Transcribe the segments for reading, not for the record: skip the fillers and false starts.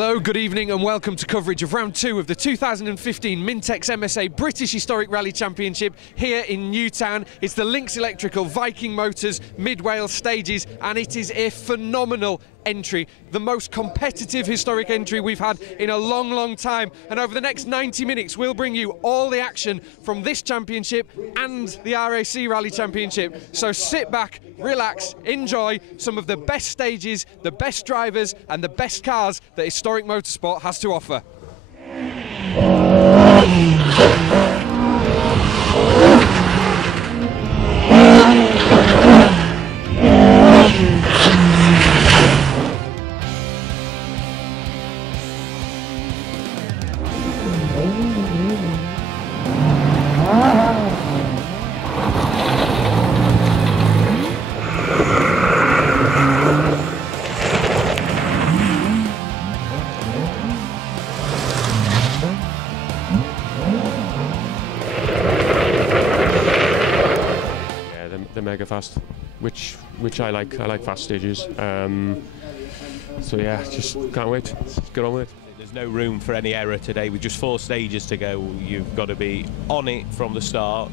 Hello, good evening and welcome to coverage of round 2 of the 2015 Mintex MSA British Historic Rally Championship here in Newtown. It's the Lynx Electrical Viking Motors Mid-Wales stages and it is a phenomenal entry, the most competitive historic entry we've had in a long time, and over the next 90 minutes we'll bring you all the action from this championship and the R.A.C Rally Championship. So sit back, relax, enjoy some of the best stages, the best drivers and the best cars that historic motorsport has to offer. They're mega fast, which I like. I like fast stages. So yeah, just can't wait. Let's get on with it. There's no room for any error today. With just 4 stages to go, you've got to be on it from the start,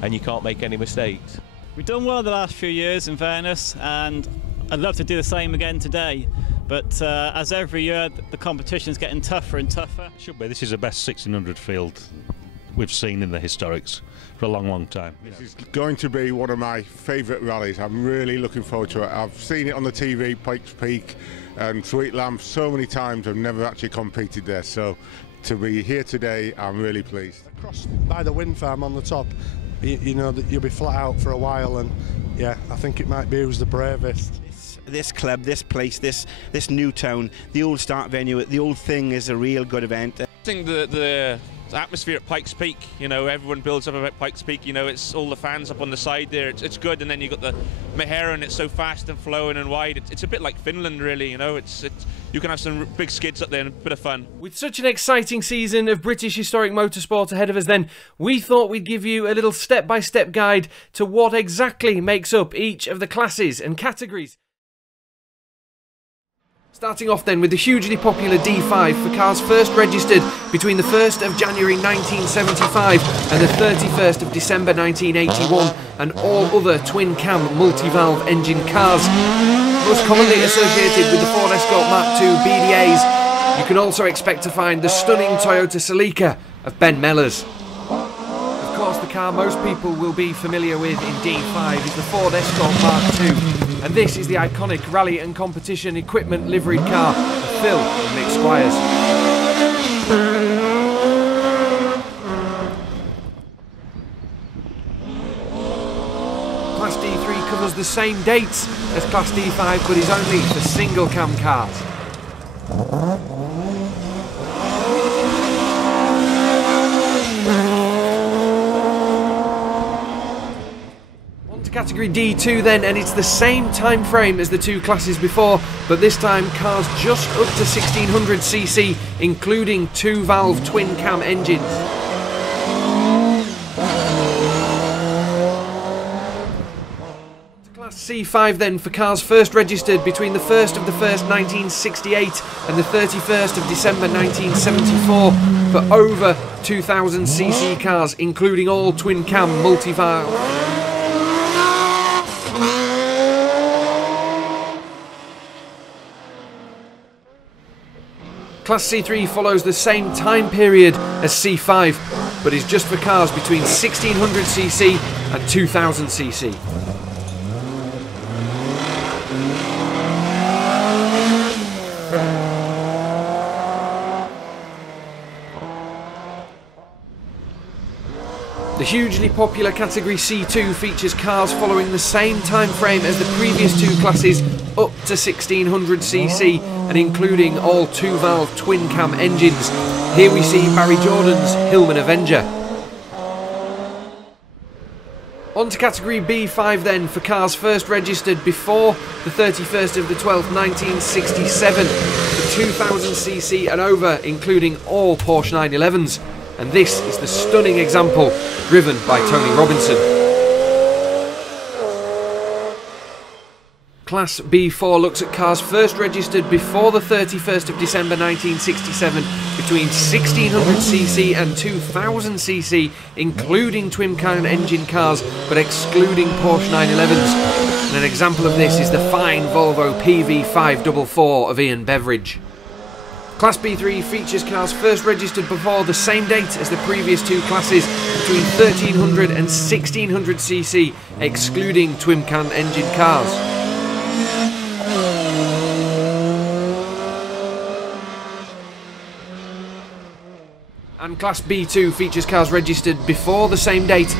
and you can't make any mistakes. We've done well the last few years, in fairness, and I'd love to do the same again today. But as every year, the competition's getting tougher and tougher. Should be. This is the best 1600 field we've seen in the historics for a long time. This is going to be one of my favourite rallies. I'm really looking forward to it. I've seen it on the TV, Pikes Peak and Sweet Lamb so many times. I've never actually competed there, so to be here today, I'm really pleased. Across by the wind farm on the top, you know that you'll be flat out for a while, and yeah, I think it might be who's the bravest. This club, this place, this Newtown, the old start venue, the old thing is a real good event. I think the atmosphere at Pikes Peak, you know, everyone builds up about Pikes Peak, you know, it's all the fans up on the side there, it's good, and then you've got the Mahera and it's so fast and flowing and wide, it's a bit like Finland really, you know, you can have some big skids up there and a bit of fun. With such an exciting season of British historic motorsport ahead of us then, we thought we'd give you a little step-by-step guide to what exactly makes up each of the classes and categories. Starting off then with the hugely popular D5 for cars first registered between the 1st of January 1975 and the 31st of December 1981, and all other twin-cam multi-valve engine cars. Most commonly associated with the Ford Escort Mark II BDAs, you can also expect to find the stunning Toyota Celica of Ben Mellors. Of course, the car most people will be familiar with in D5 is the Ford Escort Mark II. And this is the iconic rally and competition equipment liveried car of Phil and Mick Squires. Class D3 covers the same dates as Class D5 but is only for single cam cars. Category D2 then, and it's the same time frame as the 2 classes before, but this time cars just up to 1600cc, including 2-valve twin-cam engines. Class C5 then for cars first registered between the 1st of the 1st 1968 and the 31st of December 1974 for over 2000cc cars, including all twin-cam multi-valve. Class C3 follows the same time period as C5, but is just for cars between 1600cc and 2000cc. The hugely popular Category C2 features cars following the same time frame as the previous 2 classes up to 1600cc and including all 2-valve twin-cam engines. Here we see Barry Jordan's Hillman Avenger. On to Category B5 then for cars first registered before the 31st of the 12th 1967 for 2000cc and over, including all Porsche 911s. And this is the stunning example driven by Tony Robinson. Class B4 looks at cars first registered before the 31st of December 1967 between 1600cc and 2000cc, including twin-can engine cars but excluding Porsche 911s. And an example of this is the fine Volvo PV544 of Ian Beveridge. Class B3 features cars first registered before the same date as the previous two classes between 1300 and 1600cc, excluding twin-can engine cars. And Class B2 features cars registered before the same date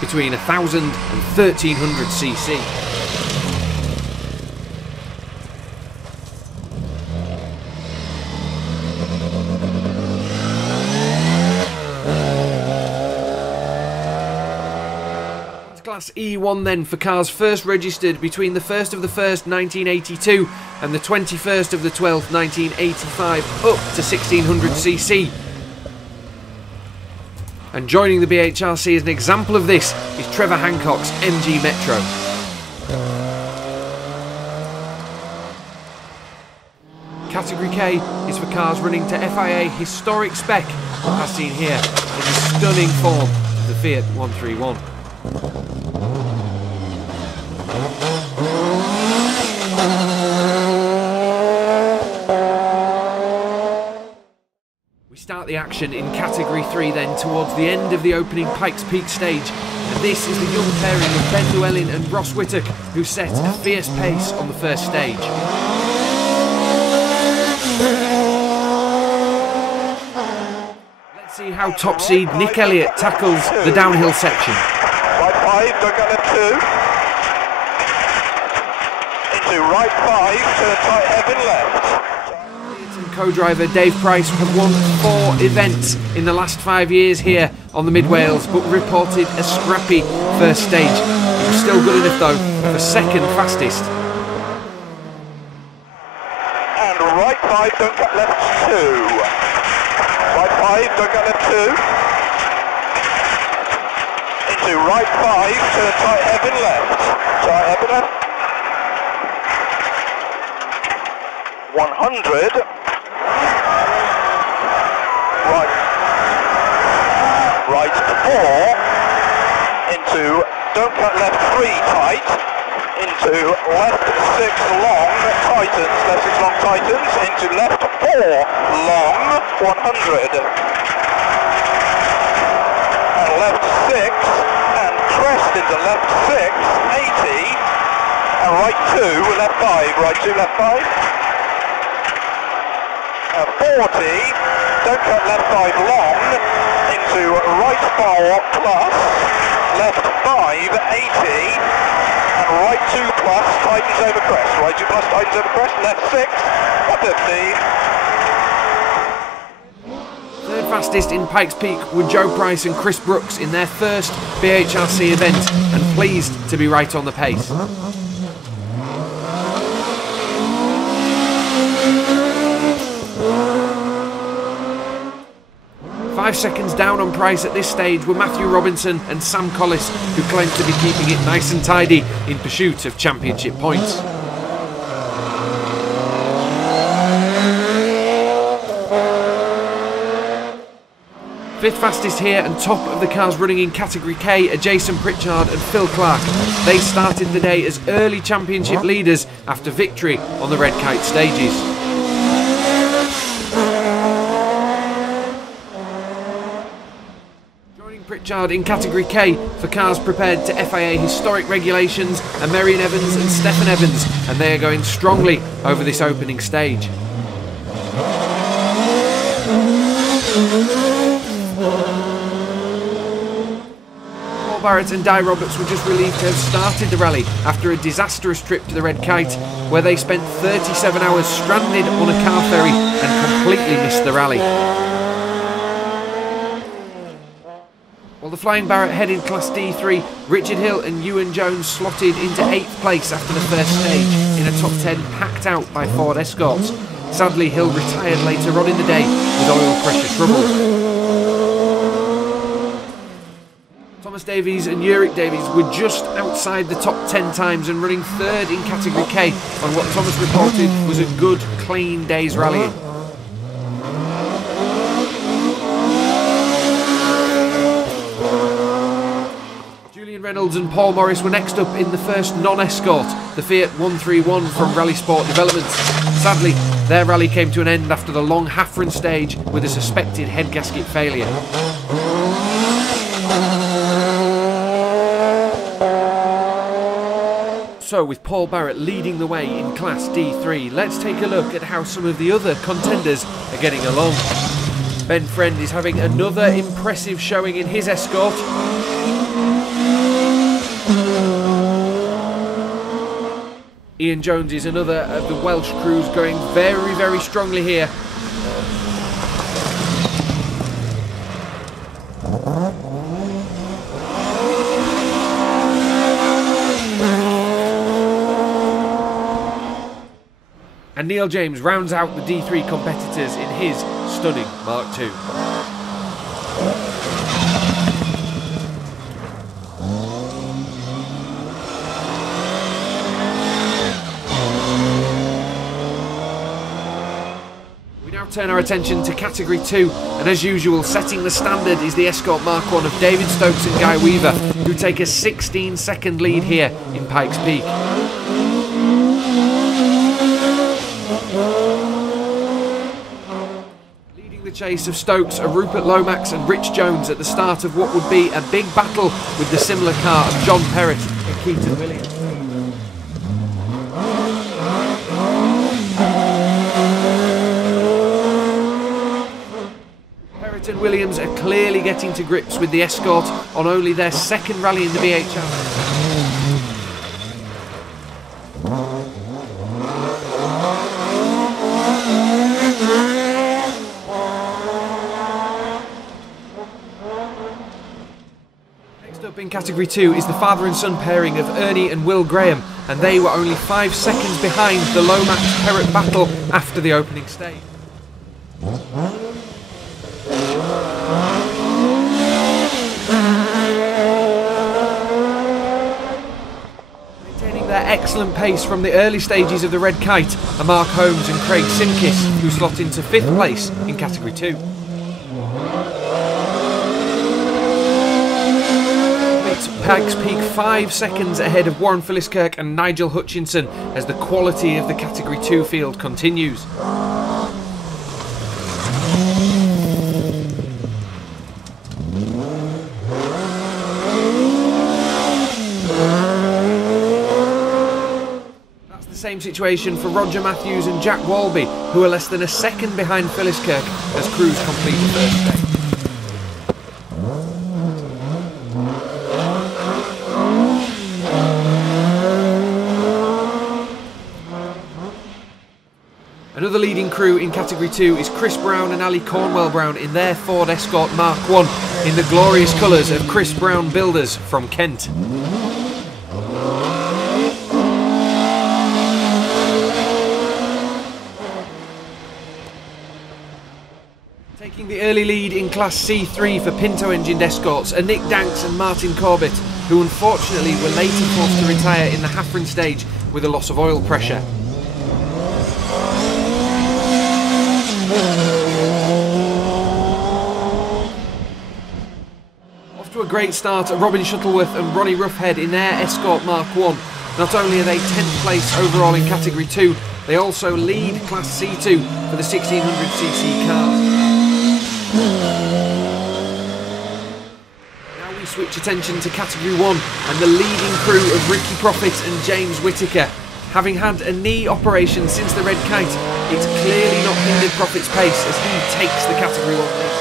between 1000 and 1300cc. Class E1 then for cars first registered between the 1st of the 1st 1982 and the 21st of the 12th 1985 up to 1600cc. And joining the BHRC as an example of this is Trevor Hancock's MG Metro. Category K is for cars running to FIA historic spec, as seen here in the stunning form of the Fiat 131. We start the action in Category 3 then towards the end of the opening Pikes Peak stage, and this is the young pairing of Ben Llewellyn and Ross Whittock who set a fierce pace on the first stage. Let's see how top seed Nick Elliott tackles the downhill section. Right 5, don't get left 2. Into right 5, turn tight heaven left. Co-driver Dave Price have won 4 events in the last 5 years here on the Mid Wales, but reported a scrappy first stage. He was still good enough though for second fastest. And right 5, don't cut left 2. Right 5, don't cut left 2. Into right 5, turn tight heaven left. Tight heaven left. 100. Right 4 into don't cut left 3 tight, into left 6 long tightens, left 6 long tightens, into left 4 long 100, and left 6 and crest into left 6 80, and right 2 left 5, right 2 left 5, 40, don't cut left 5 long, into right 4 plus, left 5, 80, and right 2 plus, tightens over crest, right 2 plus, tightens over crest, left 6, 150. Third fastest in Pikes Peak were Joe Price and Chris Brooks in their first BHRC event, and pleased to be right on the pace. 5 seconds down on Price at this stage were Matthew Robinson and Sam Collis, who claimed to be keeping it nice and tidy in pursuit of championship points. Fifth fastest here and top of the cars running in Category K are Jason Pritchard and Phil Clark. They started the day as early championship leaders after victory on the Red Kite stages. Pritchard in Category K for cars prepared to FIA historic regulations are Marion Evans and Stefan Evans, and they are going strongly over this opening stage. Paul Barrett and Di Roberts were just relieved to have started the rally after a disastrous trip to the Red Kite, where they spent 37 hours stranded on a car ferry and completely missed the rally. While the Flying Barrett headed Class D3, Richard Hill and Ewan Jones slotted into 8th place after the first stage in a top 10 packed out by Ford Escorts. Sadly, Hill retired later on in the day with oil pressure troubles. Thomas Davies and Ulrich Davies were just outside the top 10 times and running third in Category K on what Thomas reported was a good, clean day's rallying. Reynolds and Paul Morris were next up in the first non-escort, the Fiat 131 from Rally Sport Developments. Sadly, their rally came to an end after the long half-run stage with a suspected head gasket failure. So, with Paul Barrett leading the way in Class D3, let's take a look at how some of the other contenders are getting along. Ben Friend is having another impressive showing in his escort. Ian Jones is another of the Welsh crews going very, very strongly here. And Neil James rounds out the D3 competitors in his stunning Mark II. Turn our attention to Category 2, and as usual, setting the standard is the Escort Mark 1 of David Stokes and Guy Weaver, who take a 16-second lead here in Pikes Peak. Leading the chase of Stokes are Rupert Lomax and Rich Jones at the start of what would be a big battle with the similar car of John Perrott and Keaton Williams. And Williams are clearly getting to grips with the Escort on only their second rally in the BHL. Next up in Category 2 is the father and son pairing of Ernie and Will Graham, and they were only 5 seconds behind the Lomax-Perrott battle after the opening stage. Maintaining their excellent pace from the early stages of the Red Kite are Mark Holmes and Craig Simkis, who slot into 5th place in Category 2. Pikes Peak 5 seconds ahead of Warren Philliskirk and Nigel Hutchinson as the quality of the Category 2 field continues. That's the same situation for Roger Matthews and Jack Walby, who are less than a second behind Philliskirk as crews complete the first stage. Another leading crew in Category 2 is Chris Brown and Ali Cornwell Brown in their Ford Escort Mark 1 in the glorious colours of Chris Brown Builders from Kent. Taking the early lead in Class C3 for Pinto-engined escorts are Nick Danks and Martin Corbett, who unfortunately were later forced to retire in the half-run stage with a loss of oil pressure. Off to a great start are Robin Shuttleworth and Ronnie Roughhead in their Escort Mark 1. Not only are they 10th place overall in Category 2, they also lead Class C2 for the 1600cc cars. Now we switch attention to Category 1 and the leading crew of Ricky Profit and James Whittaker. Having had a knee operation since the Red Kite, it's clearly not hindered Profit's pace as he takes the Category 1 lead.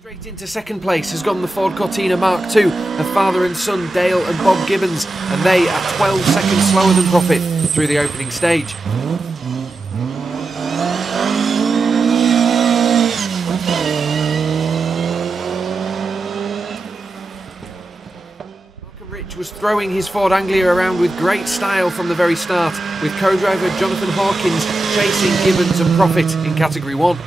Straight into second place has gone the Ford Cortina Mark II of father and son Dale and Bob Gibbons, and they are 12 seconds slower than Profit through the opening stage. Was throwing his Ford Anglia around with great style from the very start, with co-driver Jonathan Hawkins chasing Gibbons and Profit in Category 1.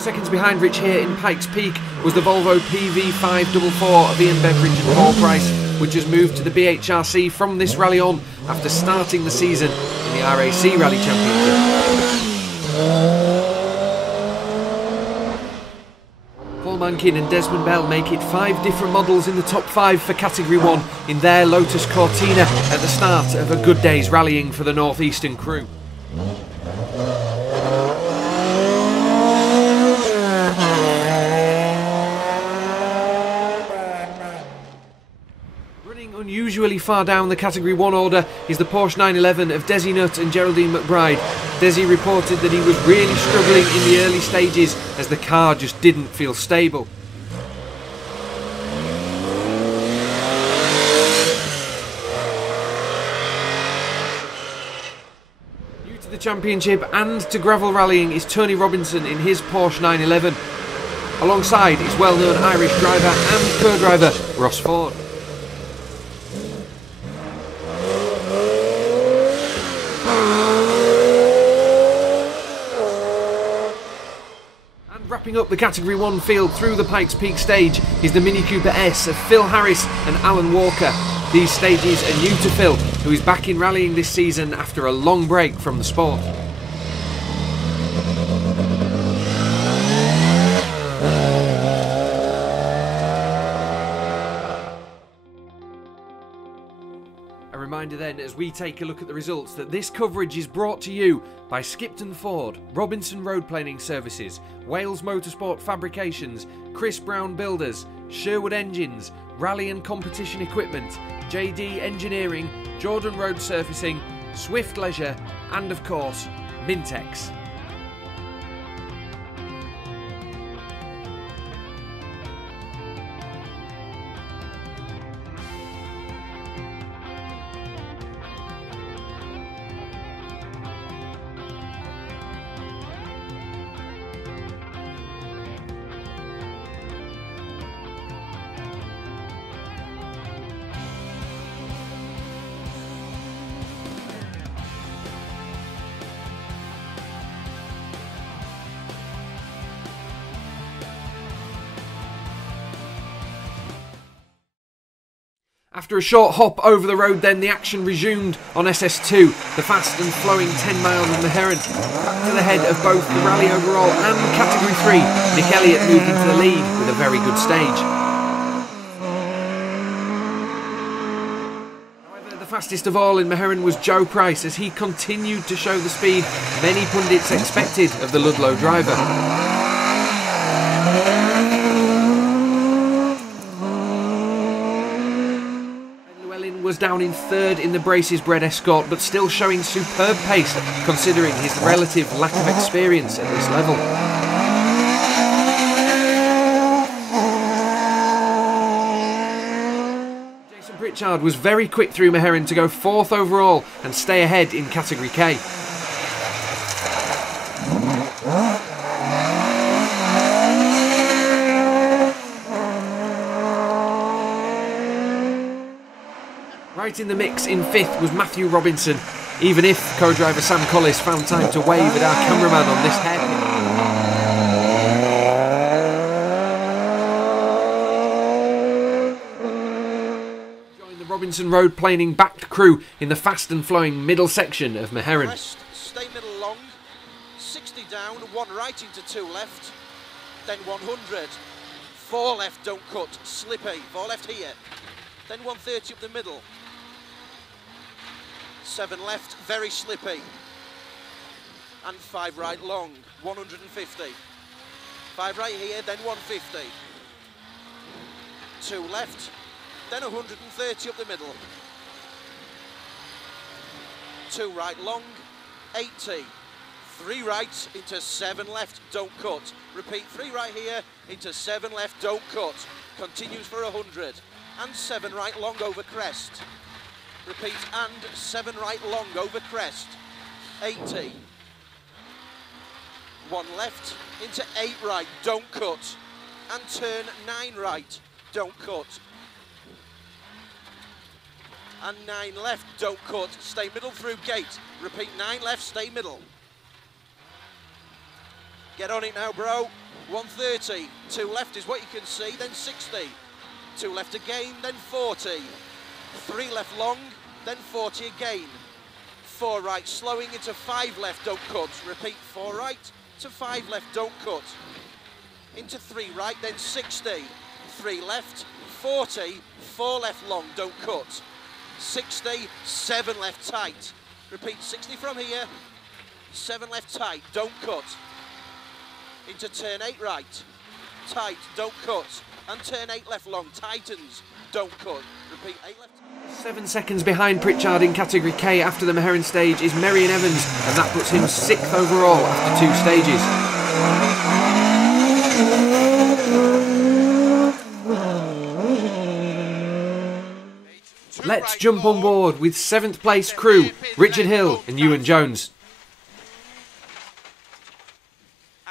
few seconds behind Rich here in Pikes Peak was the Volvo PV544 of Ian Beveridge and Paul Price, which has moved to the BHRC from this rally on after starting the season in the R.A.C Rally Championship. Paul Mankin and Desmond Bell make it 5 different models in the top 5 for Category 1 in their Lotus Cortina at the start of a good day's rallying for the North Eastern crew. Running unusually far down the Category 1 order is the Porsche 911 of Desi Nutt and Geraldine McBride. Desi reported that he was really struggling in the early stages as the car just didn't feel stable. New to the championship and to gravel rallying is Tony Robinson in his Porsche 911, alongside his well-known Irish driver and co-driver Ross Ford. Wrapping up the Category 1 field through the Pikes Peak stage is the Mini Cooper S of Phil Harris and Alan Walker. These stages are new to Phil, who is back in rallying this season after a long break from the sport. A reminder then, as we take a look at the results, that this coverage is brought to you by Skipton Ford, Robinson Road Planing Services, Wales Motorsport Fabrications, Chris Brown Builders, Sherwood Engines, Rally and Competition Equipment, JD Engineering, Jordan Road Surfacing, Swift Leisure, and of course, Mintex. After a short hop over the road then, the action resumed on SS2, the fast and flowing 10 miles of Meheran. Back to the head of both the rally overall and Category 3, Nick Elliott moved into the lead with a very good stage. However, the fastest of all in Meheran was Joe Price, as he continued to show the speed many pundits expected of the Ludlow driver. Was down in 3rd in the Braces Bred Escort, but still showing superb pace considering his relative lack of experience at this level. Jason Pritchard was very quick through Meheran to go 4th overall and stay ahead in Category K. Right in the mix in 5th was Matthew Robinson, even if co-driver Sam Collis found time to wave at our cameraman on this hairpin. Join the Robinson Road Planing backed crew in the fast and flowing middle section of Meheran. Rest, stay middle long, 60 down, 1 right into 2 left, then 100, 4 left, don't cut, slippy, 4 left here, then 130 up the middle. 7 left, very slippy, and 5 right long, 150. 5 right here, then 150. 2 left, then 130 up the middle. 2 right long, 80. 3 right into 7 left, don't cut. Repeat, 3 right here into 7 left, don't cut. Continues for 100. And 7 right long over crest. Repeat, and 7 right long over crest. 80. 1 left into 8 right, don't cut. And turn 9 right, don't cut. And 9 left, don't cut. Stay middle through gate. Repeat, 9 left, stay middle. Get on it now, bro. 130, 2 left is what you can see, then 60, 2 left again, then 40, 3 left long, then 40 again, 4 right, slowing into 5 left, don't cut, repeat, 4 right to 5 left, don't cut, into 3 right, then 60, 3 left, 40, 4 left long, don't cut, 60, 7 left tight, repeat, 60 from here, 7 left tight, don't cut, into turn 8 right, tight, don't cut, and turn 8 left long, tightens, don't cut, repeat, 8 left. 7 seconds behind Pritchard in Category K after the Meherin stage is Marion Evans, and that puts him 6th overall after 2 stages. Let's jump on board with 7th place crew, Richard Hill and Ewan Jones.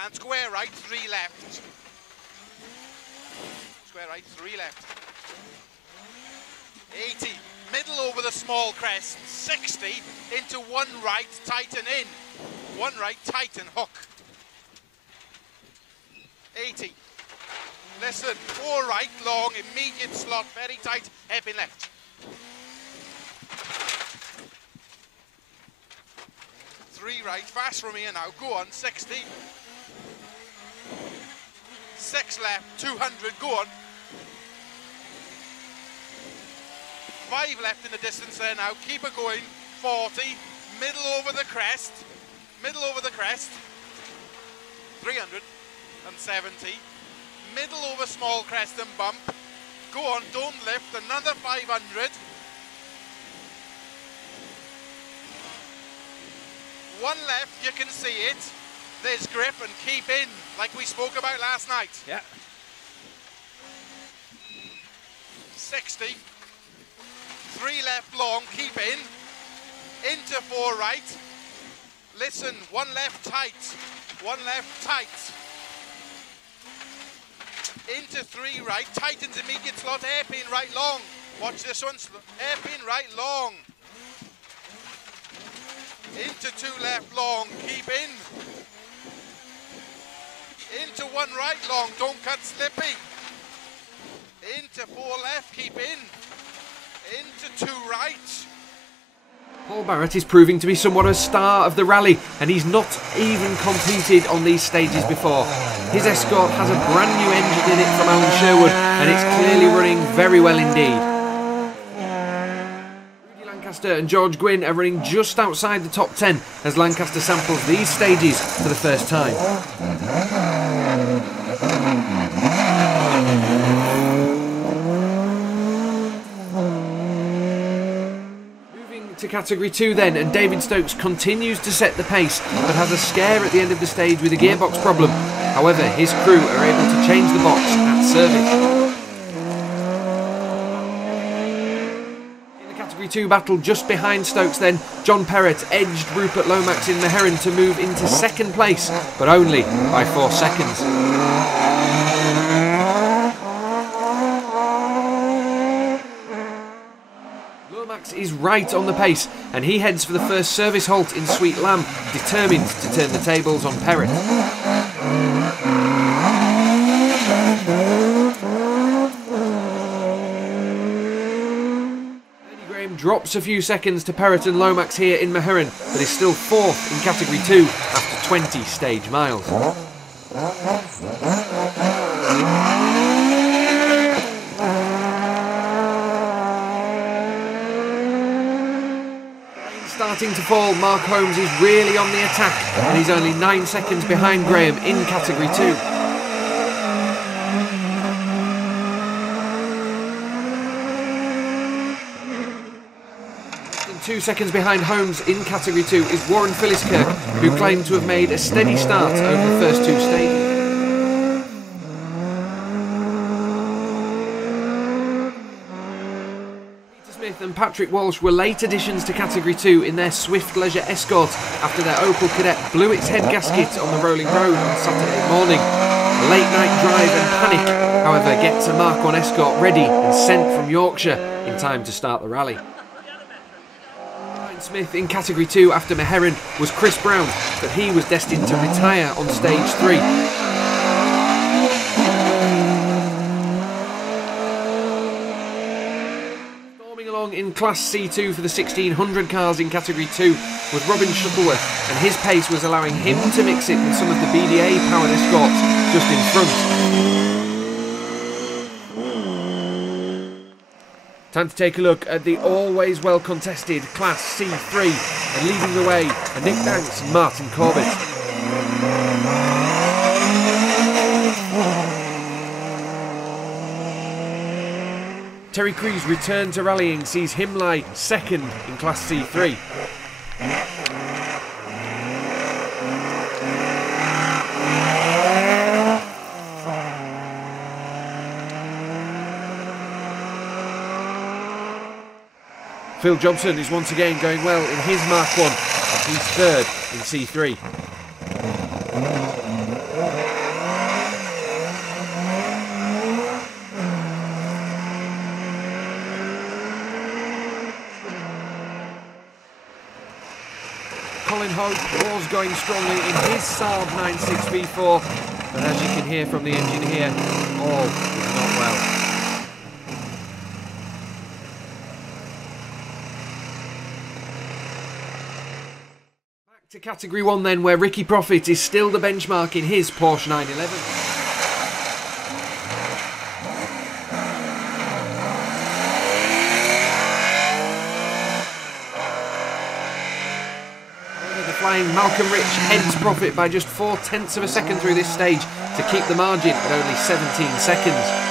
And square right, 3 left. Square right, 3 left. 80, middle over the small crest, 60, into 1 right, tighten in. 1 right, tighten, hook. 80. Listen, 4 right, long, immediate slot, very tight, hairpin left. 3 right, fast from here now, go on, 60. 6 left, 200, go on. 5 left in the distance there now, keep it going, 40, middle over the crest, 370, middle over small crest and bump, go on, don't lift, another 500, 1 left, you can see it, there's grip and keep in, like we spoke about last night. Yeah. 60, 3 left long, keep in, into 4 right, listen, 1 left tight, 1 left tight, into 3 right, tightens immediate slot, hairpin right long, watch this one, hairpin right long, into 2 left long, keep in, into 1 right long, don't cut slippy, into 4 left, keep in, into 2 right. Paul Barrett is proving to be somewhat a star of the rally, and he's not even competed on these stages before. His Escort has a brand new engine in it from Alan Sherwood, and it's clearly running very well indeed. Rudy Lancaster and George Gwynn are running just outside the top 10 as Lancaster samples these stages for the first time. To Category 2 then, and David Stokes continues to set the pace but has a scare at the end of the stage with a gearbox problem. However, his crew are able to change the box at service. In the Category 2 battle just behind Stokes then, John Perrott edged Rupert Lomax in Meherin to move into 2nd place, but only by 4 seconds. Is right on the pace, and he heads for the first service halt in Sweet Lamb, determined to turn the tables on Perrott. Eddie Graham drops a few seconds to Perrott and Lomax here in Meherin, but is still 4th in Category 2 after 20 stage miles. Starting to fall, Mark Holmes is really on the attack, and he's only 9 seconds behind Graham in Category 2. 2 seconds behind Holmes in Category 2 is Warren Philliskirk, who claimed to have made a steady start over the first 2 stages. And Patrick Walsh were late additions to Category 2 in their Swift Leisure Escort after their Opel Kadett blew its head gasket on the rolling road on Saturday morning. A late night drive and panic, however, gets a Mark 1 Escort ready and sent from Yorkshire in time to start the rally. Ryan Smith in Category 2 after Meherin was Chris Brown, but he was destined to retire on Stage 3. in Class C2 for the 1600 cars in Category 2 was Robin Shuttleworth, and his pace was allowing him to mix it with some of the BDA powered escorts just in front. Time to take a look at the always well contested Class C3, and leading the way are Nick Danks and Martin Corbett. Terry Cree's return to rallying sees him lie second in Class C3. Phil Jobson is once again going well in his Mark 1. He's third in C3. Colin Hogue was going strongly in his Saab 96 V4, but as you can hear from the engine here, all is not well. To Category 1 then, where Ricky Profit is still the benchmark in his Porsche 911. However, the flying Malcolm Rich heads Profit by just 0.4 of a second through this stage to keep the margin at only 17 seconds.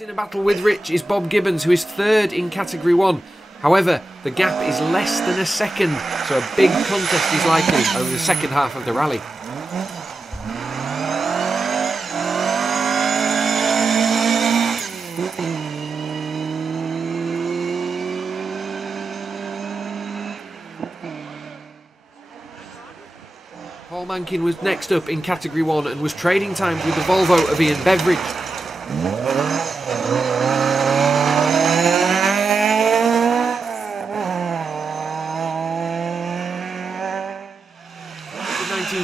In a battle with Rich is Bob Gibbons, who is third in Category 1. However, the gap is less than a second, so a big contest is likely over the second half of the rally. Paul Mankin was next up in Category 1 and was trading times with the Volvo of Ian Beveridge.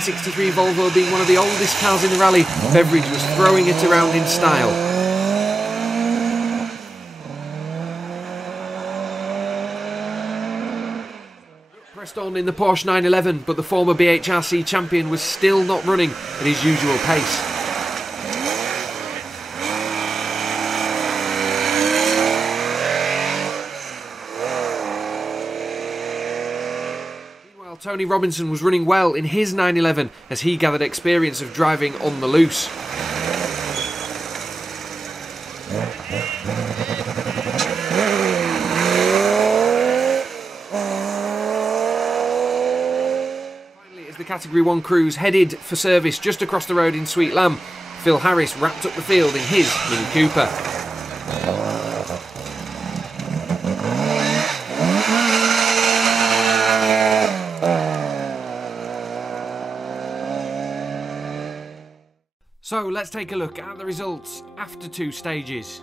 1963 Volvo being one of the oldest cars in the rally, Beveridge was throwing it around in style. Pressed on in the Porsche 911, but the former R.A.C champion was still not running at his usual pace. Tony Robinson was running well in his 911 as he gathered experience of driving on the loose. Finally, as the Category 1 crews headed for service just across the road in Sweet Lamb, Phil Harris wrapped up the field in his Mini Cooper. So let's take a look at the results after 2 stages.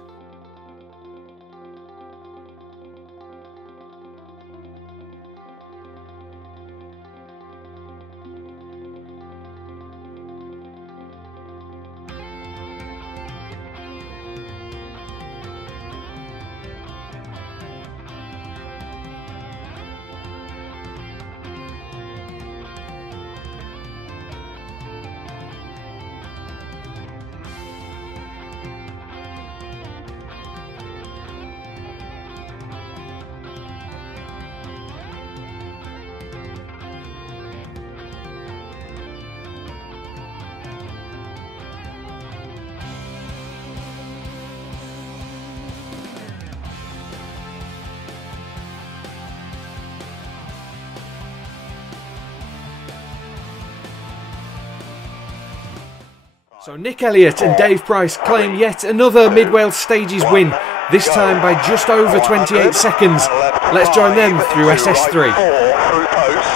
So Nick Elliott and Dave Price claim yet another Mid-Wales Stages win, this time by just over 28 seconds. Let's join them through SS3. Through post,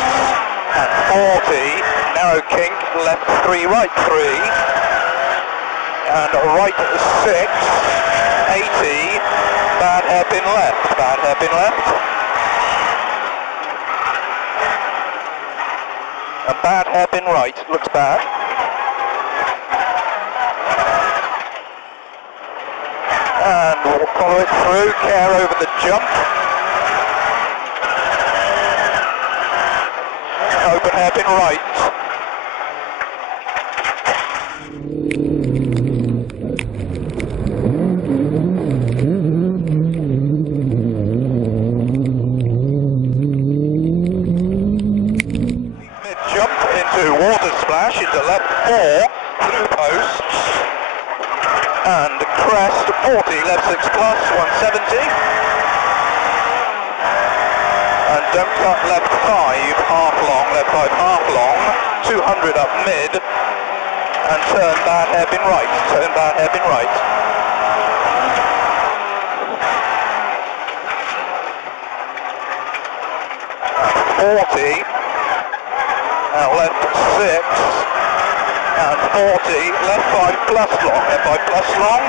and 40, narrow kink, left 3, right 3, and right 6, 80, bad hairpin left, bad hairpin left, and bad hairpin right. right, looks bad. And we'll follow it through, care over the jump. Open hairpin right. Mid-jump into water splash, into left 4, through posts. And crest 40, left 6 plus, 170. And don't cut left 5, half long, left 5, half long, 200 up mid, and turn bad hairpin right, turn bad hairpin right. And 40, now left 6, and 40, left 5 plus long, left 5 plus long,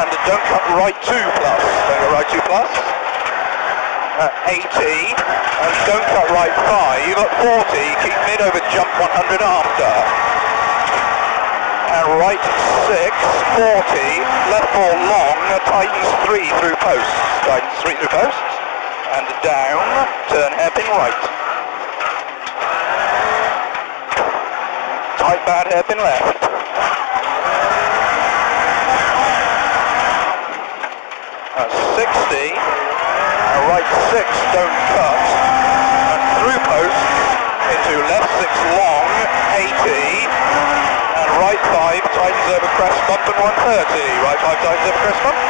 and don't cut right 2 plus, don't go right 2 plus. 80, and don't cut right 5, 40, keep mid over jump 100 after. And right 6, 40, left 4 long, tightens 3 through posts, tightens 3 through posts, and down, turn hairpin right. Tight bad hairpin left. And 60, right 6, don't cut, and through post, into left 6 long, 80, and right 5, tightens over crest bump and 130, right 5 tightens over crest bump,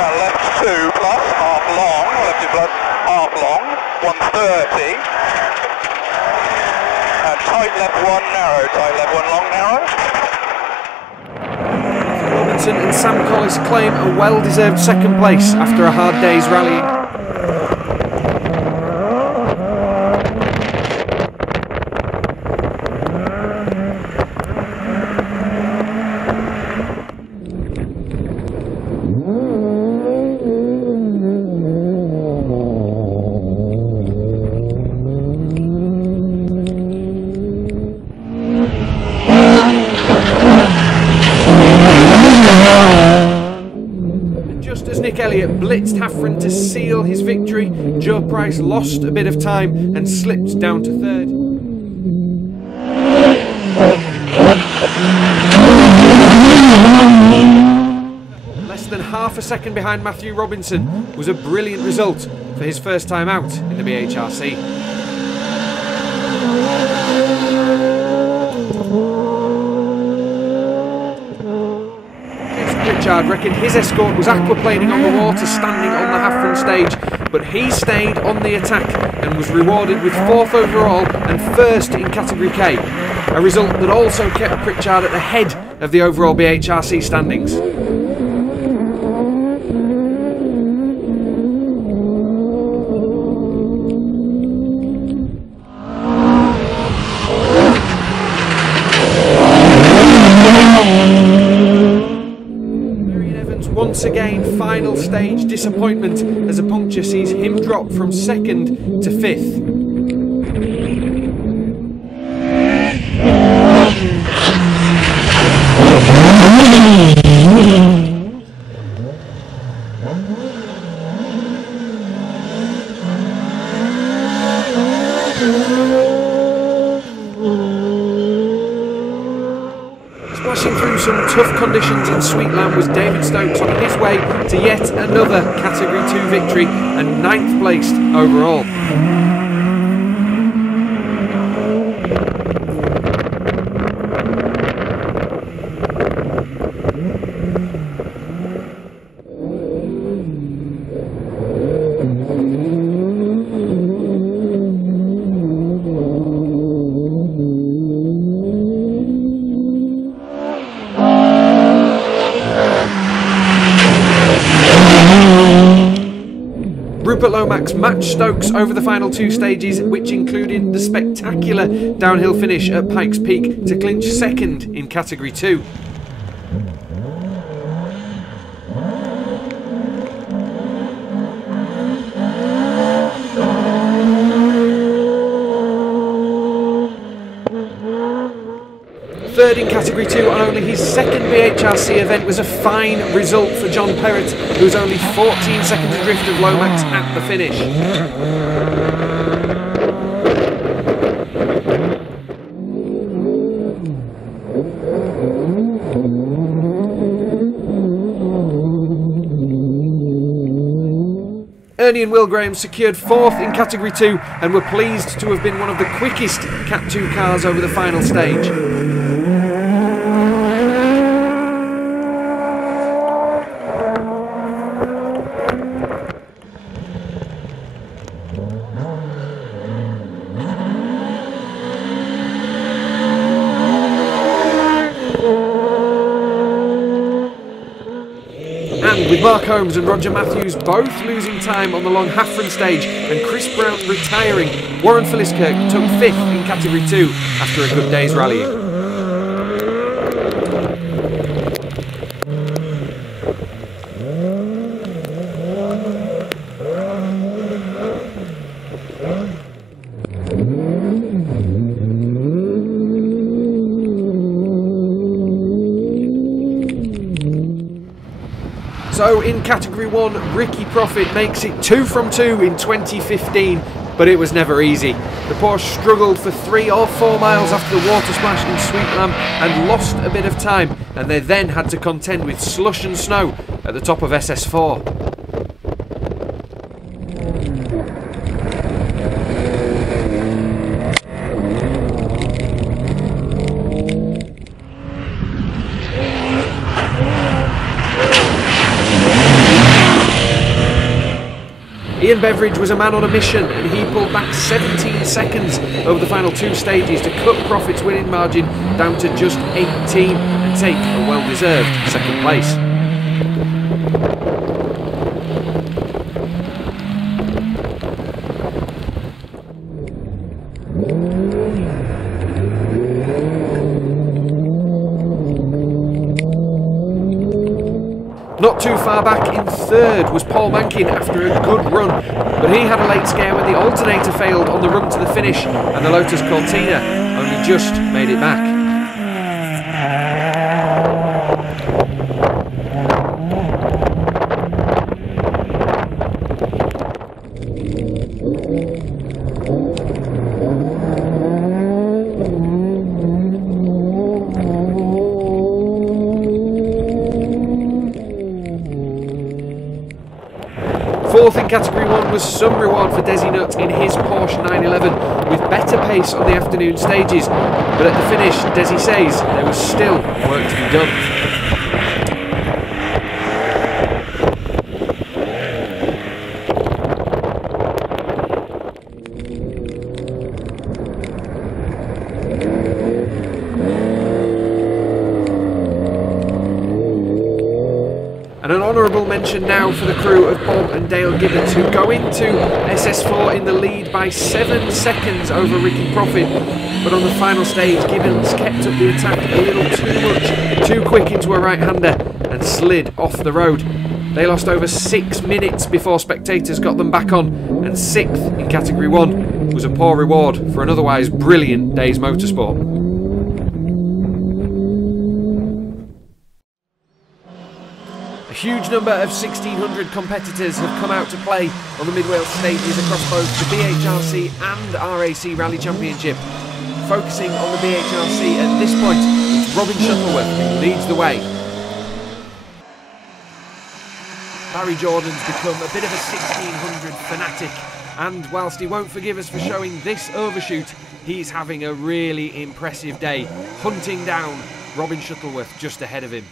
and left 2 plus, half long, left 2 plus, half long, 130, and tight left 1 narrow, tight left 1 long narrow. And Sam Collis claim a well-deserved second place after a hard day's rallying. Elliott blitzed Haffron to seal his victory. Joe Price lost a bit of time and slipped down to 3rd. Less than half a second behind Matthew Robinson was a brilliant result for his first time out in the BHRC. Pritchard reckoned his escort was aquaplaning on the water standing on the Haffron stage, but he stayed on the attack and was rewarded with 4th overall and 1st in Category K, a result that also kept Pritchard at the head of the overall BHRC standings. Once again, final stage disappointment as a puncture sees him drop from 2nd to 5th. Splashing through some tough conditions in Sweetland was David Stokes on his way to yet another Category 2 victory and 9th placed overall. Rupert Lomax matched Stokes over the final 2 stages, which included the spectacular downhill finish at Pikes Peak to clinch 2nd in Category 2. Category 2 on only his second BHRC event was a fine result for John Perrott, who was only 14 seconds adrift of Lomax at the finish. Ernie and Will Graham secured 4th in Category 2 and were pleased to have been one of the quickest Cat 2 cars over the final stage. And with Mark Holmes and Roger Matthews both losing time on the long Haffron stage and Chris Brown retiring, Warren Philliskirk took 5th in Category 2 after a good day's rallying. So in Category 1, Ricky Profit makes it 2 from 2 in 2015, but it was never easy. The Porsche struggled for 3 or 4 miles after the water splash in Sweetlam and lost a bit of time, and they then had to contend with slush and snow at the top of SS4. Ian Beveridge was a man on a mission, and he pulled back 17 seconds over the final 2 stages to cut Profit's winning margin down to just 18 and take a well-deserved 2nd place. Not too far back in 3rd was Paul Mankin after a good run, but he had a late scare when the alternator failed on the run to the finish, and the Lotus Cortina only just made it back. Fourth in Category 1 was some reward for Desi Nutt in his Porsche 911 with better pace on the afternoon stages, but at the finish Desi says there was still work to be done. And an honourable mention now for the crew of Bob and Dale Gibbons, who go into SS4 in the lead by 7 seconds over Ricky Profit. But on the final stage, Gibbons kept up the attack a little too much, too quick into a right-hander, and slid off the road. They lost over 6 minutes before spectators got them back on, and 6th in Category 1 was a poor reward for an otherwise brilliant day's motorsport. A huge number of 1600 competitors have come out to play on the Mid-Wales stages across both the BHRC and R.A.C Rally Championship. Focusing on the BHRC at this point, it's Robin Shuttleworth who leads the way. Barry Jordan's become a bit of a 1600 fanatic, and whilst he won't forgive us for showing this overshoot, he's having a really impressive day, hunting down Robin Shuttleworth just ahead of him.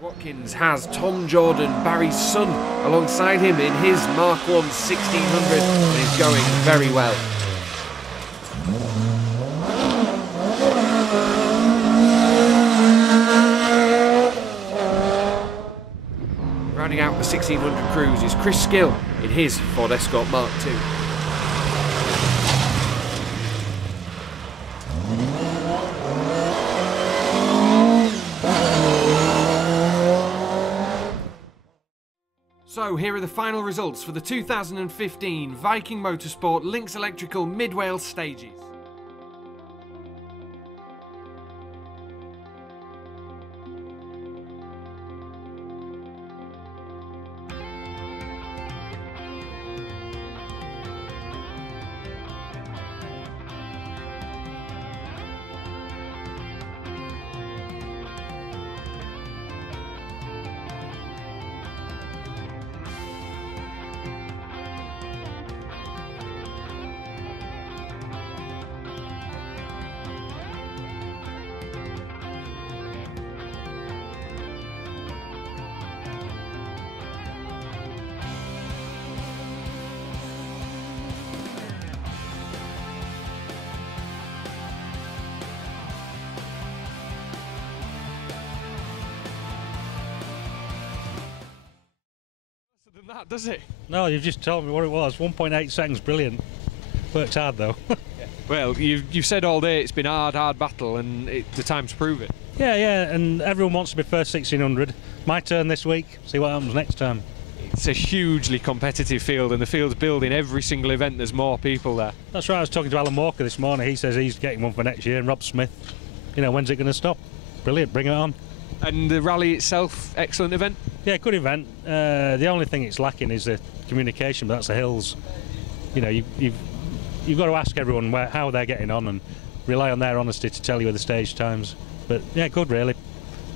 Watkins has Tom Jordan, Barry's son, alongside him in his Mark 1 1600 and is going very well. Rounding out the 1600 cruise is Chris Skill in his Ford Escort Mark 2. So here are the final results for the 2015 Viking Motorsport Lynx Electrical Mid-Wales stages. That, does it? No, you've just told me what it was. 1.8 seconds, brilliant. Worked hard though. Well, you've said all day it's been a hard battle, and the time's prove it. Yeah, and everyone wants to be first 1600. My turn this week, see what happens next time. It's a hugely competitive field, and the field's building every single event. There's more people there. That's right, I was talking to Alan Walker this morning. He says he's getting one for next year, and Rob Smith, you know, when's it going to stop? Brilliant, bring it on. And the rally itself, excellent event? Yeah, good event. The only thing it's lacking is the communication, but that's the hills. You know, you've got to ask everyone how they're getting on and rely on their honesty to tell you the stage times. But yeah, good really.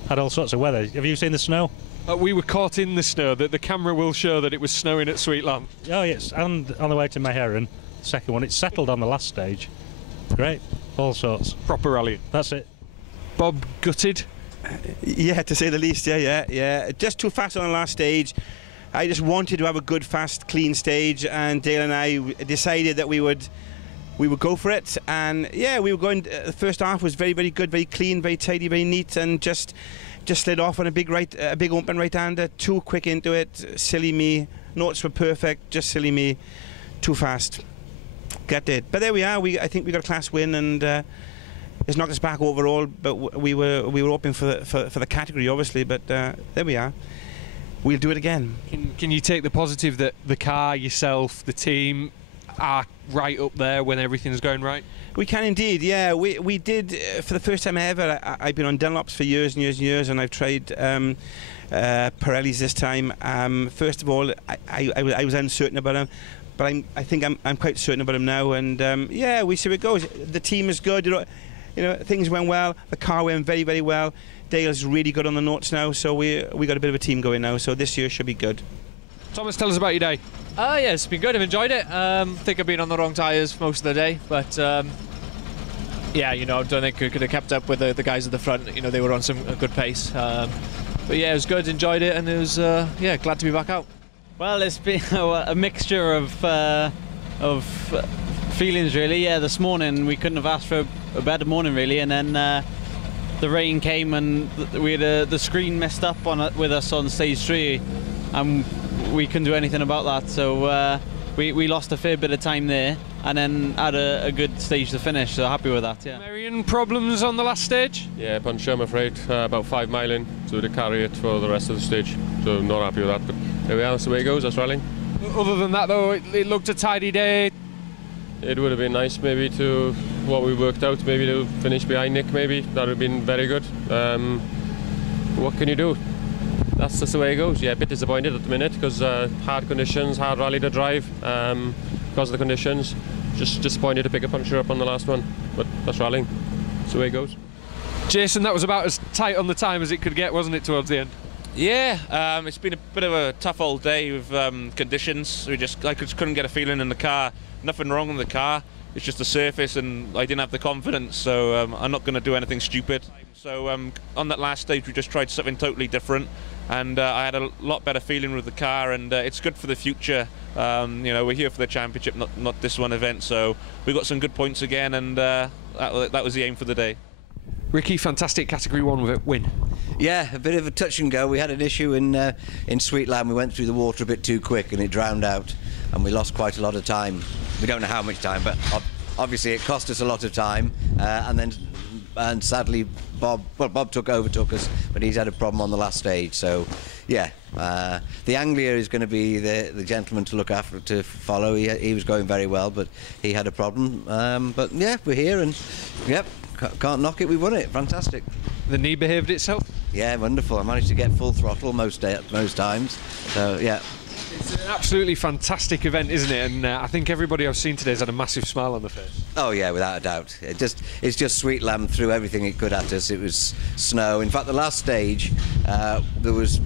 Had all sorts of weather. Have you seen the snow? We were caught in the snow. The camera will show that it was snowing at Sweet Lamb. Oh yes, and on the way to Meheran, the second one. It settled on the last stage. Great, all sorts. Proper rally. That's it. Bob, gutted? Yeah, to say the least, yeah. Just too fast on the last stage. I just wanted to have a good, fast, clean stage, and Dale and I decided that we would go for it. And yeah, we were going. The first half was very, very good, very clean, very tidy, very neat, and just slid off on a big open right-hander. Too quick into it. Silly me. Notes were perfect. Just silly me. Too fast. Got it. But there we are. I think we got a class win, and it's knocked us back overall. But we were hoping for the category, obviously. But there we are. We'll do it again. Can you take the positive that the car, yourself, the team are right up there when everything's going right? We can indeed, yeah. We did, for the first time ever, I've been on Dunlops for years and years and years, and I've tried Pirellis this time. First of all, I was uncertain about them, but I think I'm quite certain about them now, and yeah, we see where it goes. The team is good, you know, things went well, the car went very, very well. Dale's really good on the notes now, so we got a bit of a team going now, so this year should be good. Thomas, tell us about your day. Yeah, it's been good. I've enjoyed it. Think I've been on the wrong tyres most of the day, but yeah, you know, I don't think I could have kept up with the guys at the front. You know, they were on a good pace. But yeah, it was good. Enjoyed it, and it was yeah, glad to be back out. Well, it's been a mixture of feelings really. Yeah, this morning we couldn't have asked for a better morning really, and then the rain came and we had the screen messed up with us on stage 3, and we couldn't do anything about that. So we lost a fair bit of time there, and then had a good stage to finish. So happy with that. Yeah. Marion, problems on the last stage? Yeah, puncture, I'm afraid. About 5 mile in, so to carry it for the rest of the stage. So not happy with that. But there we are. That's the way it goes. That's rallying. Other than that, though, it looked a tidy day. It would have been nice maybe to what we worked out, maybe to finish behind Nick. Maybe that would have been very good. What can you do? That's just the way it goes. Yeah, a bit disappointed at the minute because hard conditions, hard rally to drive because of the conditions. Just disappointed to pick a puncture up on the last one, but that's rallying. That's the way it goes. Jason, that was about as tight on the time as it could get, wasn't it, towards the end? Yeah, it's been a bit of a tough old day with conditions. I just couldn't get a feeling in the car. Nothing wrong with the car. It's just the surface, and I didn't have the confidence. So I'm not going to do anything stupid. So on that last stage, we just tried something totally different, and I had a lot better feeling with the car, and it's good for the future. You know, we're here for the championship, not this one event. So we got some good points again, and that was the aim for the day. Ricky, fantastic Category 1 win. Yeah, a bit of a touch and go. We had an issue in Sweet Lamb. We went through the water a bit too quick and it drowned out, and we lost quite a lot of time. We don't know how much time, but obviously it cost us a lot of time, and then and sadly Bob overtook us, but he's had a problem on the last stage. So yeah, the Anglia is going to be the gentleman to look after, to follow. He was going very well, but he had a problem. But yeah, we're here, and yep, can't knock it. We won it. Fantastic. The knee behaved itself? Yeah, wonderful. I managed to get full throttle most times. So yeah. It's an absolutely fantastic event, isn't it? And I think everybody I've seen today has had a massive smile on their face. Oh yeah, without a doubt. It's just Sweet Lamb threw everything it could at us. It was snow. In fact, the last stage there was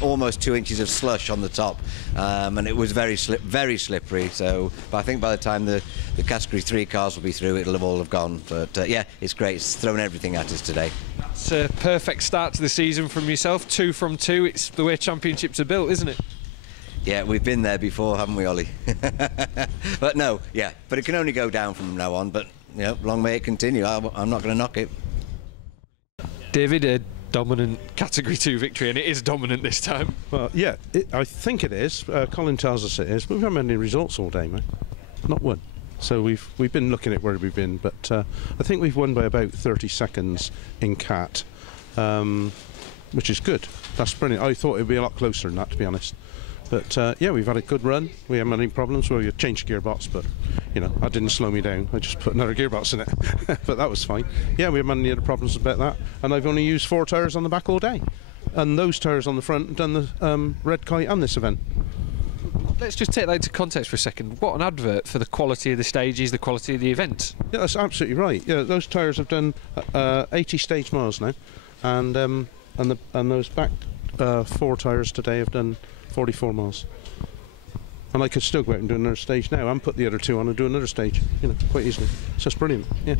almost 2 inches of slush on the top, and it was very slippery. So, but I think by the time the Category 3 cars will be through, it'll all have gone. But yeah, it's great. It's thrown everything at us today. It's a perfect start to the season from yourself. 2 from 2. It's the way championships are built, isn't it? Yeah, we've been there before, haven't we, Ollie? But no, yeah, but it can only go down from now on. But you know, long may it continue. I'm not going to knock it. David, a dominant Category 2 victory, and it is dominant this time. Well, yeah, I think it is. Colin tells us it is, but we haven't had any results all day, mate. Not one. So we've been looking at where we've been, but I think we've won by about 30 seconds in Cat, which is good. That's brilliant. I thought it would be a lot closer than that, to be honest. But yeah, we've had a good run. We haven't had any problems. Well, we changed gearbox, but you know, that didn't slow me down. I just put another gearbox in it, but that was fine. Yeah, we haven't had any other problems about that. And I've only used 4 tyres on the back all day, and those tyres on the front have done the Red Kite and this event. Let's just take that into context for a second. What an advert for the quality of the stages, the quality of the event. Yeah, that's absolutely right. Yeah, those tyres have done 80 stage miles now, and those back 4 tyres today have done 44 miles. And I could still go out and do another stage now and put the other 2 on and do another stage, you know, quite easily. So it's brilliant, yeah.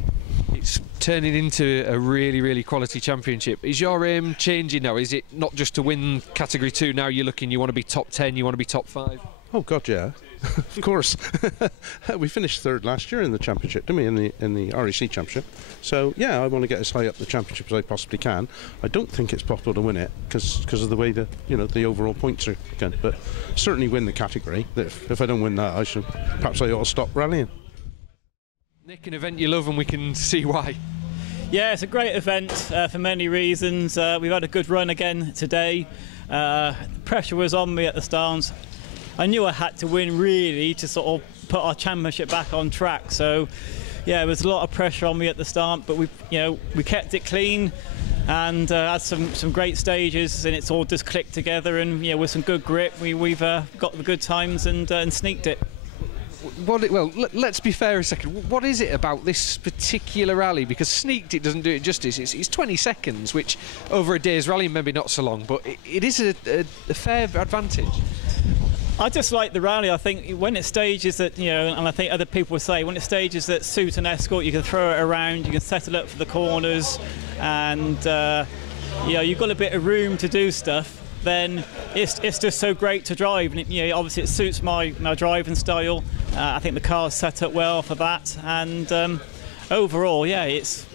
It's turning into a really, really quality championship. Is your aim changing now? Is it not just to win Category 2 now? You're looking, you want to be top 10, you want to be top 5? Oh God, yeah. Of course. We finished 3rd last year in the championship, didn't we, in the R.A.C. championship. So yeah, I want to get as high up the championship as I possibly can. I don't think it's possible to win it because of the way the overall points are going. But certainly win the category. If I don't win that, perhaps I ought to stop rallying. Nick, an event you love, and we can see why. Yeah, it's a great event for many reasons. We've had a good run again today. Pressure was on me at the start. I knew I had to win really to sort of put our championship back on track. So yeah, there was a lot of pressure on me at the start, but we kept it clean and had some great stages, and it's all just clicked together. And with some good grip, we've got the good times and sneaked it. Well, let's be fair a second. What is it about this particular rally? Because sneaked it doesn't do it justice. It's 20 seconds, which over a day's rally maybe not so long, but it is a fair advantage. I just like the rally. I think when it's stages that, and I think other people would say, when it's stages that suit an Escort, you can throw it around, you can settle up for the corners, and you've got a bit of room to do stuff, then it's just so great to drive. And obviously it suits my driving style. I think the car's set up well for that, and overall, yeah, it's,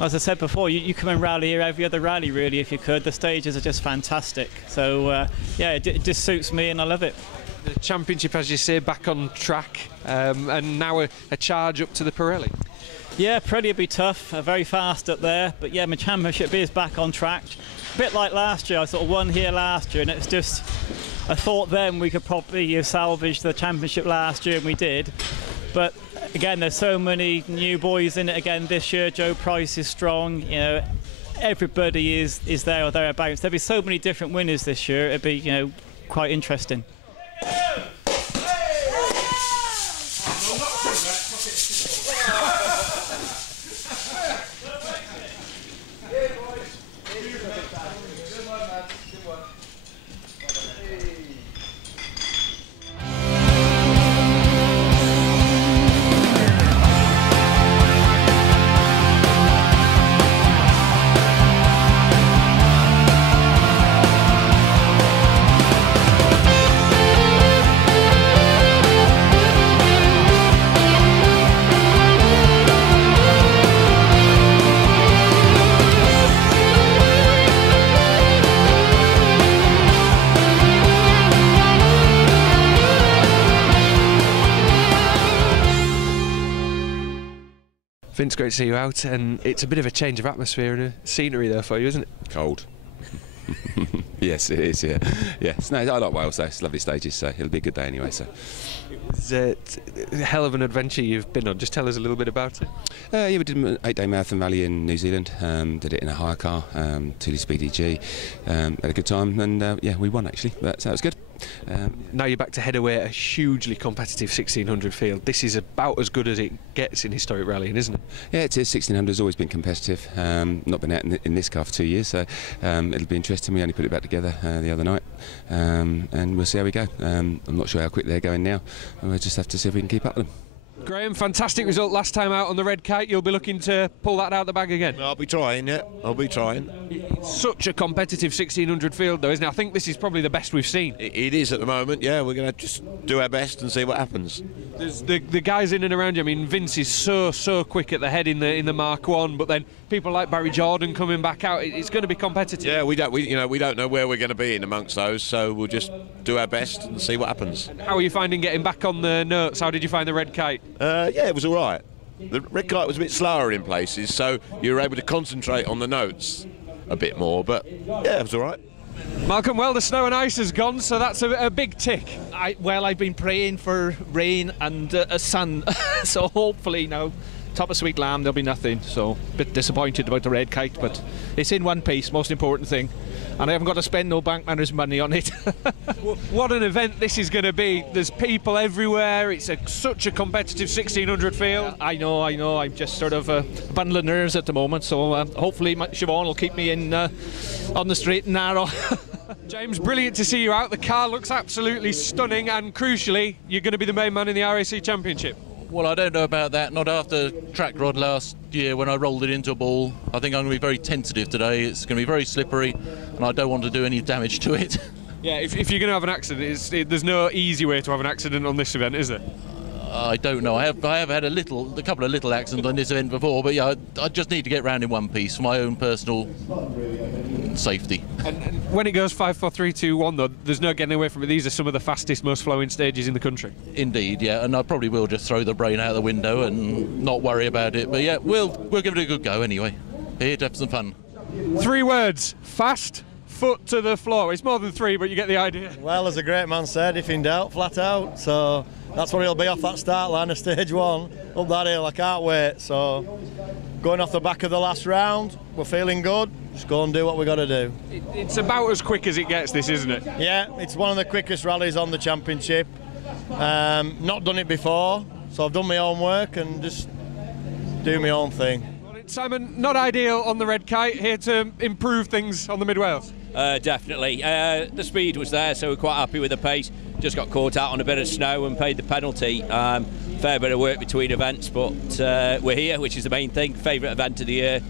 as I said before, you come and rally here every other rally really if you could. The stages are just fantastic. So yeah, it just suits me and I love it. The championship, as you say, back on track, and now a charge up to the Pirelli. Yeah, Pirelli will be tough, very fast up there, but yeah, my championship is back on track. A bit like last year, I sort of won here last year, and it's just, I thought then we could probably salvage the championship last year, and we did. But again, there's so many new boys in it again this year. Joe Price is strong. Everybody is there or thereabouts. There'll be so many different winners this year. It'll be quite interesting. Vince, great to see you out, and it's a bit of a change of atmosphere and a scenery there for you, isn't it? Cold. Yes, it is. Yeah, yeah. No, I like Wales though. It's lovely stages, so it'll be a good day anyway. So. It's a hell of an adventure you've been on. Just tell us a little bit about it. Yeah, we did an 8-day marathon rally in New Zealand. Did it in a hire car, 2 Speedy G. Had a good time, and yeah, we won actually. So that was good. Now you're back to head away at a hugely competitive 1600 field. This is about as good as it gets in historic rallying, isn't it? Yeah, it is. 1600 has always been competitive. Not been out in this car for 2 years, so it'll be interesting. We only put it back together the other night, and we'll see how we go. I'm not sure how quick they're going now. We'll just have to see if we can keep up with them. Graham, fantastic result last time out on the red kite. You'll be looking to pull that out the bag again? I'll be trying, yeah. I'll be trying. It's such a competitive 1600 field though, isn't it? I think this is probably the best we've seen. It is at the moment, yeah. We're going to just do our best and see what happens. There's the guys in and around you. I mean, Vince is so quick at the head in the Mark 1, but then people like Barry Jordan coming back out. It's going to be competitive. Yeah, we don't know where we're going to be in amongst those, so we'll just do our best and see what happens. How are you finding getting back on the notes? How did you find the red kite? Yeah, it was all right. The red kite was a bit slower in places, so you were able to concentrate on the notes a bit more, but yeah, it was all right. Malcolm, well, the snow and ice has gone, so that's a big tick. Well, I've been praying for rain and a sun, so hopefully now, top of Sweet Lamb, there'll be nothing. So, a bit disappointed about the red kite, but it's in one piece, most important thing. And I haven't got to spend no bank manners money on it. What an event this is going to be. There's people everywhere. It's such a competitive 1600 field. I know. I'm just sort of a bundle of nerves at the moment, so hopefully Siobhan will keep me in on the straight and narrow. James, brilliant to see you out. The car looks absolutely stunning, and crucially, you're going to be the main man in the R.A.C. Championship. Well, I don't know about that. Not after track rod last year when I rolled it into a ball. I think I'm going to be very tentative today. It's going to be very slippery, and I don't want to do any damage to it. Yeah, if you're going to have an accident, there's no easy way to have an accident on this event, is there? I don't know. I have had a couple of little accidents on this event before, but yeah, I just need to get round in one piece for my own personal safety. And when it goes 5, 4, 3, 2, 1, though, there's no getting away from it. These are some of the fastest, most flowing stages in the country. Indeed, yeah, and I probably will just throw the brain out the window and not worry about it. But yeah, we'll give it a good go anyway. Here to have some fun. 3 words: fast, foot to the floor. It's more than 3, but you get the idea. Well, as a great man said, if in doubt, flat out. So that's what he'll be off that start line of stage 1 up that hill. I can't wait. So going off the back of the last round, we're feeling good. Just go and do what we got to do. It's about as quick as it gets, this, isn't it? Yeah, it's one of the quickest rallies on the championship. Not done it before, so I've done my own work and just do my own thing. Simon, not ideal on the red kite, here to improve things on the Mid Wales. Definitely. The speed was there, so we're quite happy with the pace. Just got caught out on a bit of snow and paid the penalty. Fair bit of work between events, but we're here, which is the main thing. Favourite event of the year.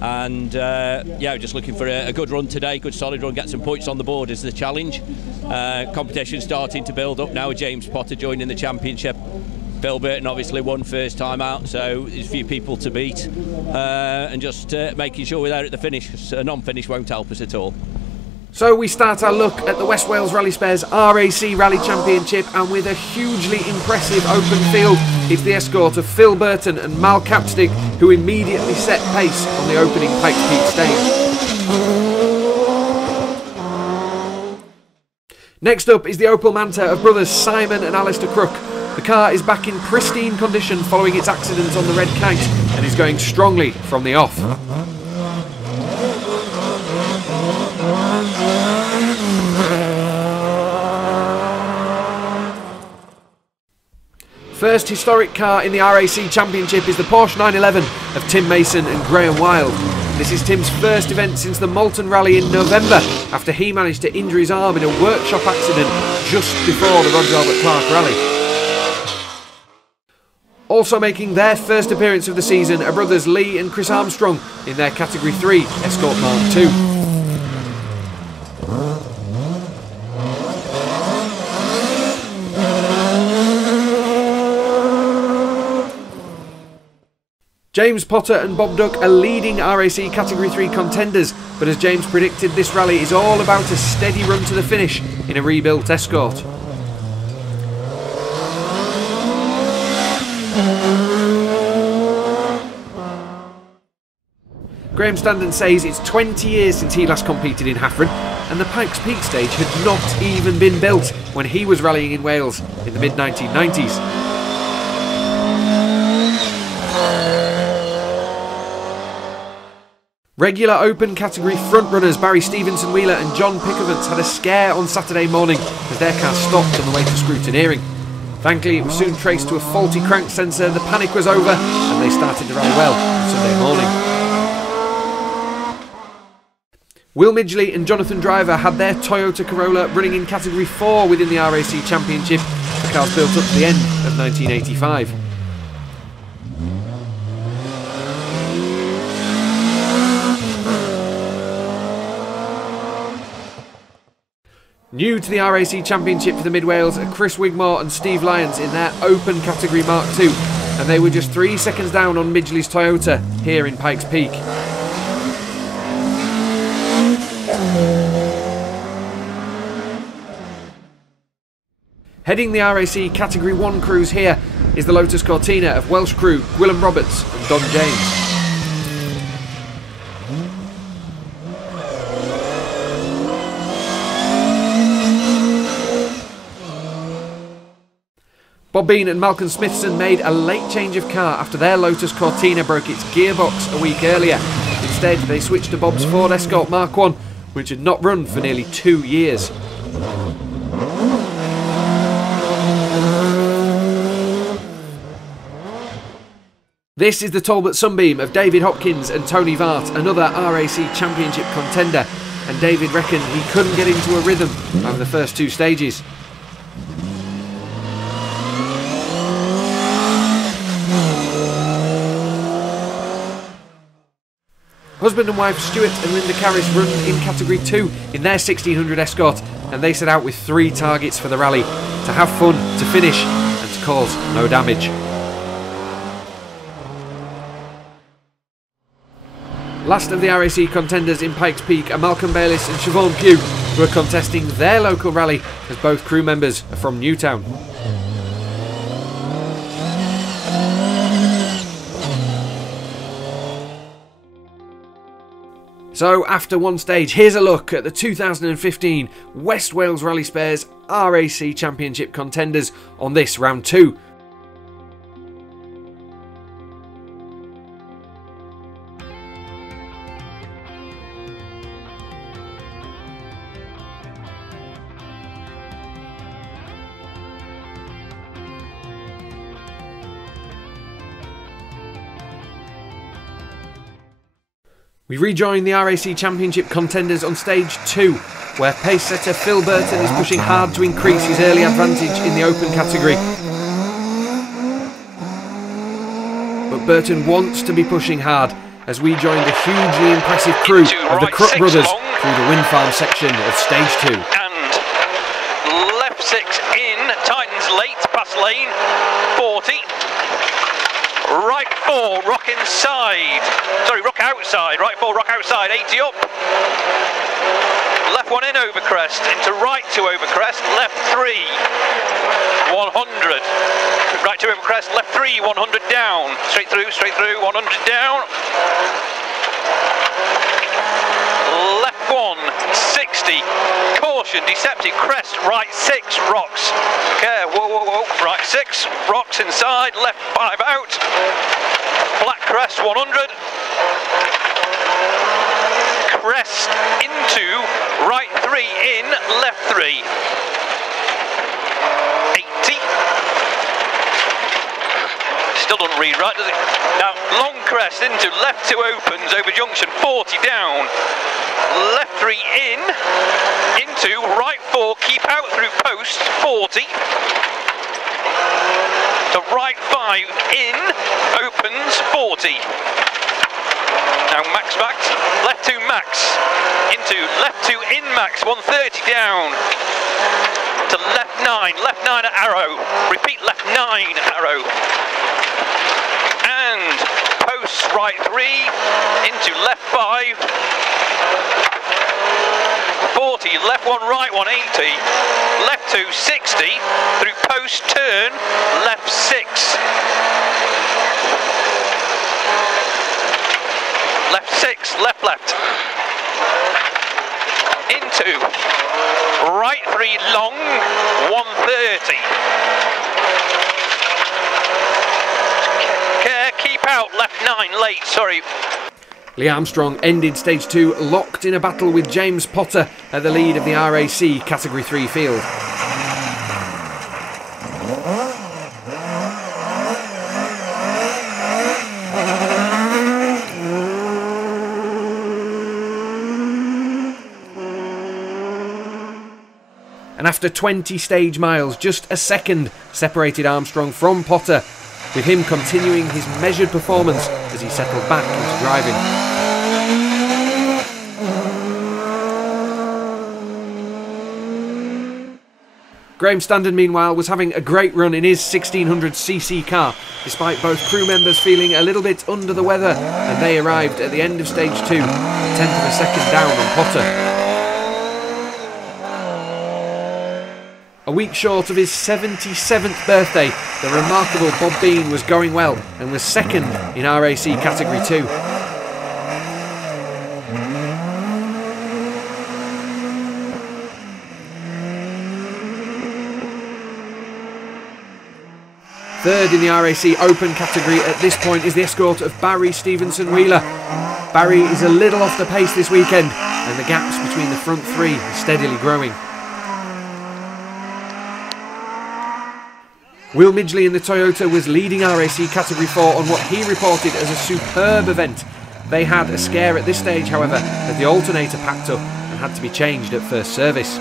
And yeah, just looking for a good run today, good solid run, get some points on the board is the challenge. Competition starting to build up now with James Potter joining the championship. Bill Burton obviously won first time out, so there's a few people to beat. And just making sure we're there at the finish. A non-finish won't help us at all. So we start our look at the West Wales Rally Spares R.A.C. Rally Championship, and with a hugely impressive open field, it's the escort of Phil Burton and Mal Capstick who immediately set pace on the opening Pikes Peak stage. Next up is the Opel Manta of brothers Simon and Alistair Crook. The car is back in pristine condition following its accident on the red kite and is going strongly from the off. First historic car in the R.A.C. Championship is the Porsche 911 of Tim Mason and Graham Wilde. This is Tim's first event since the Malton Rally in November, after he managed to injure his arm in a workshop accident just before the Roger Albert Clark Rally. Also making their first appearance of the season are brothers Lee and Chris Armstrong in their Category 3 Escort Mark II. James Potter and Bob Duck are leading R.A.C. Category 3 contenders, but as James predicted, this rally is all about a steady run to the finish in a rebuilt Escort. Graham Standen says it's 20 years since he last competed in Hafren, and the Pikes Peak stage had not even been built when he was rallying in Wales in the mid-1990s. Regular open category frontrunners Barry Stevenson Wheeler and John Pickervance had a scare on Saturday morning as their car stopped on the way to scrutineering. Thankfully, it was soon traced to a faulty crank sensor, the panic was over, and they started to rally well on Sunday morning. Will Midgley and Jonathan Driver had their Toyota Corolla running in Category 4 within the R.A.C Championship, the cars built up to the end of 1985. New to the R.A.C Championship for the Mid Wales are Chris Wigmore and Steve Lyons in their Open Category Mark II, and they were just 3 seconds down on Midgley's Toyota here in Pikes Peak. Heading the R.A.C Category 1 crews here is the Lotus Cortina of Welsh crew Gwilym Roberts and Don James. Bob Bean and Malcolm Smithson made a late change of car after their Lotus Cortina broke its gearbox a week earlier. Instead, they switched to Bob's Ford Escort Mark I, which had not run for nearly 2 years. This is the Talbot Sunbeam of David Hopkins and Tony Vart, another R.A.C Championship contender, and David reckoned he couldn't get into a rhythm over the first 2 stages. Husband and wife Stuart and Linda Carris run in Category 2 in their 1600 Escort, and they set out with 3 targets for the rally: to have fun, to finish, and to cause no damage. Last of the R.A.C contenders in Pikes Peak are Malcolm Bayliss and Siobhan Pugh, who are contesting their local rally, as both crew members are from Newtown. So after one stage, here's a look at the 2015 West Wales Rally Spares R.A.C Championship contenders on this round 2. We rejoin the R.A.C Championship contenders on stage 2, where pace setter Phil Burton is pushing hard to increase his early advantage in the open category. But Burton wants to be pushing hard as we join the hugely impressive crew of the Crook brothers through the wind farm section of stage 2. And left 6 in, tightens late, past lane 40. Right 4, rock inside. Sorry, rock outside. Right 4, rock outside. 80 up. Left 1 in over crest. Into right 2 over crest. Left 3. 100. Right 2 over crest. Left 3. 100 down. Straight through. 100 down. Left 1. 60. Caution. Deceptive crest. Right 6. Rocks. Okay. Whoa. Right 6. Rocks inside. Left 5 out. Black crest 100. Crest into right 3 in. Left 3. 80. Still doesn't read right, does it? Now long crest into left 2 opens over junction 40 down. Left 3 in, into right 4, keep out through post 40. To right 5 in, opens 40. Now max, left 2 max, into left 2 in max, 130 down. To left 9 at arrow, repeat left 9 arrow. And post right 3, into left 5. 40, left 1, right 1, 80, left 2, 60, through post, turn, left 6. Left 6, 6, left, left. Into right 3 long, 130. Keep out, left 9, late, sorry. Lee Armstrong ended stage 2 locked in a battle with James Potter at the lead of the R.A.C. Category 3 field. And after 20 stage miles, just a second separated Armstrong from Potter, with him continuing his measured performance as he settled back into driving. Graham Standard, meanwhile, was having a great run in his 1600cc car, despite both crew members feeling a little bit under the weather, and they arrived at the end of stage 2, a tenth of a second down on Potter. A week short of his 77th birthday, the remarkable Bob Bean was going well and was second in R.A.C. Category 2. Third in the R.A.C. Open category at this point is the escort of Barry Stevenson Wheeler. Barry is a little off the pace this weekend, and the gaps between the front 3 are steadily growing. Will Midgley in the Toyota was leading R.A.C. Category 4 on what he reported as a superb event. They had a scare at this stage, however, as the alternator packed up and had to be changed at first service.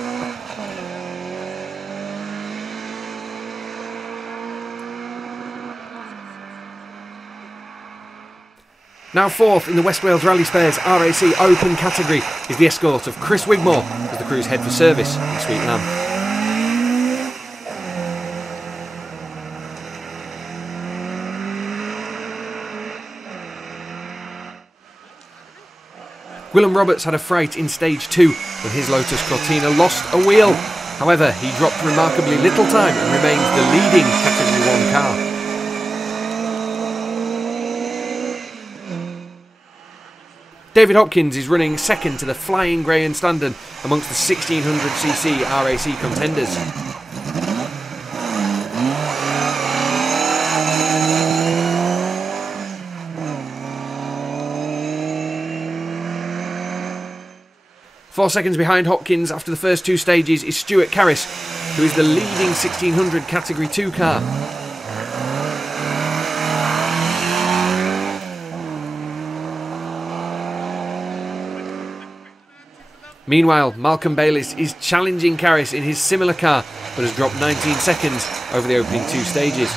Now fourth in the West Wales Rally Spares R.A.C. Open category is the escort of Chris Wigmore as the crews head for service in Sweet Lamb. Willem Roberts had a fright in stage 2 when his Lotus Cortina lost a wheel. However, he dropped remarkably little time and remains the leading Category 1 car. David Hopkins is running second to the flying Graham Standard amongst the 1600cc R.A.C. contenders. Four seconds behind Hopkins after the first 2 stages is Stuart Carris, who is the leading 1600 Category 2 car. Meanwhile, Malcolm Bayliss is challenging Carris in his similar car, but has dropped 19 seconds over the opening 2 stages.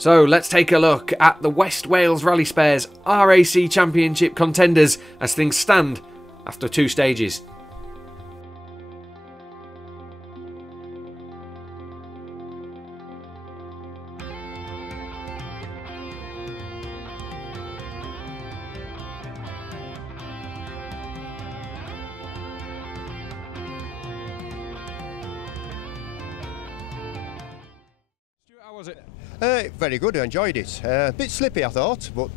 So let's take a look at the West Wales Rally Spares R.A.C. Championship contenders as things stand after 2 stages. Very good, I enjoyed it. A bit slippy, I thought, but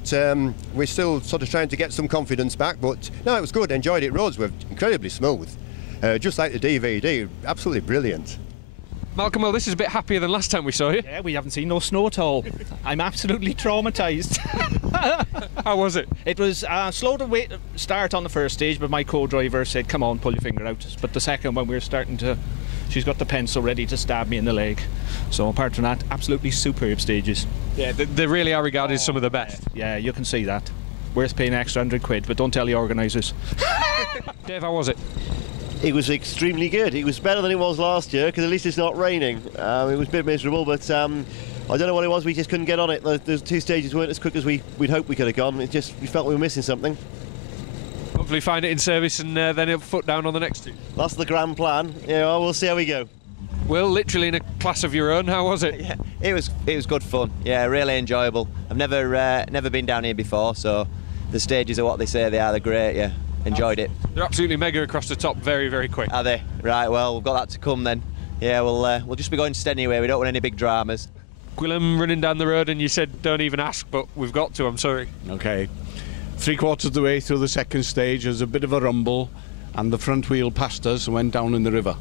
we're still sort of trying to get some confidence back. But no, it was good, enjoyed it. Roads were incredibly smooth, just like the DVD, absolutely brilliant. Malcolm, well, this is a bit happier than last time we saw you. Yeah, we haven't seen no snow at all. I'm absolutely traumatised. How was it? It was slow to start on the first stage, but my co-driver said, come on, pull your finger out. But the second one, we were starting to... She's got the pencil ready to stab me in the leg. So apart from that, absolutely superb stages. Yeah, they really are regarded as some of the best. Yeah, you can see that. Worth paying extra £100, but don't tell the organisers. Dave, how was it? It was extremely good. It was better than it was last year because at least it's not raining. It was a bit miserable, but I don't know what it was. We just couldn't get on it. The 2 stages weren't as quick as we'd hoped we could have gone. It just we felt we were missing something. Hopefully find it in service and then it'll foot down on the next 2. That's the grand plan. Yeah, we'll see how we go. Will, literally in a class of your own. How was it? Yeah, it was good fun. Yeah, really enjoyable. I've never been down here before, so the stages are what they say they are. They're great. Yeah, enjoyed it. They're absolutely mega across the top, very, very quick. Are they? Right. Well, we've got that to come then. Yeah, we'll just be going steady away. We don't want any big dramas. Gwilym running down the road, and you said don't even ask, but we've got to. I'm sorry. Okay. 3/4 of the way through the second stage, there's a bit of a rumble, and the front wheel passed us and went down in the river.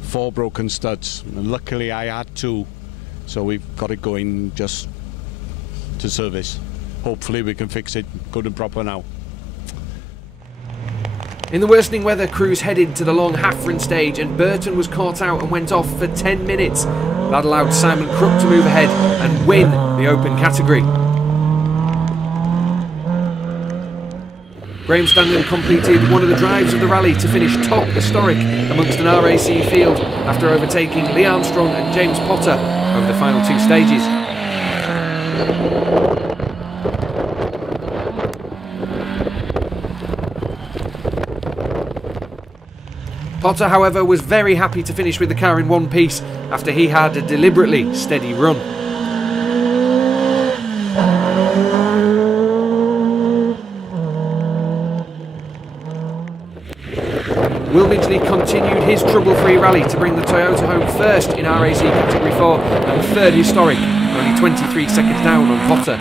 4 broken studs. And luckily, I had 2, so we've got it going just to service. Hopefully, we can fix it good and proper now. In the worsening weather, crews headed to the long Hafren stage, and Burton was caught out and went off for 10 minutes. That allowed Simon Crook to move ahead and win the open category. Graham Standen completed one of the drives of the rally to finish top historic amongst an R.A.C. field after overtaking Lee Armstrong and James Potter over the final 2 stages. Potter, however, was very happy to finish with the car in one piece after he had a deliberately steady run. Will Midgley continued his trouble-free rally to bring the Toyota home first in R.A.C. Category 4 and 3rd historic, only 23 seconds down on Potter.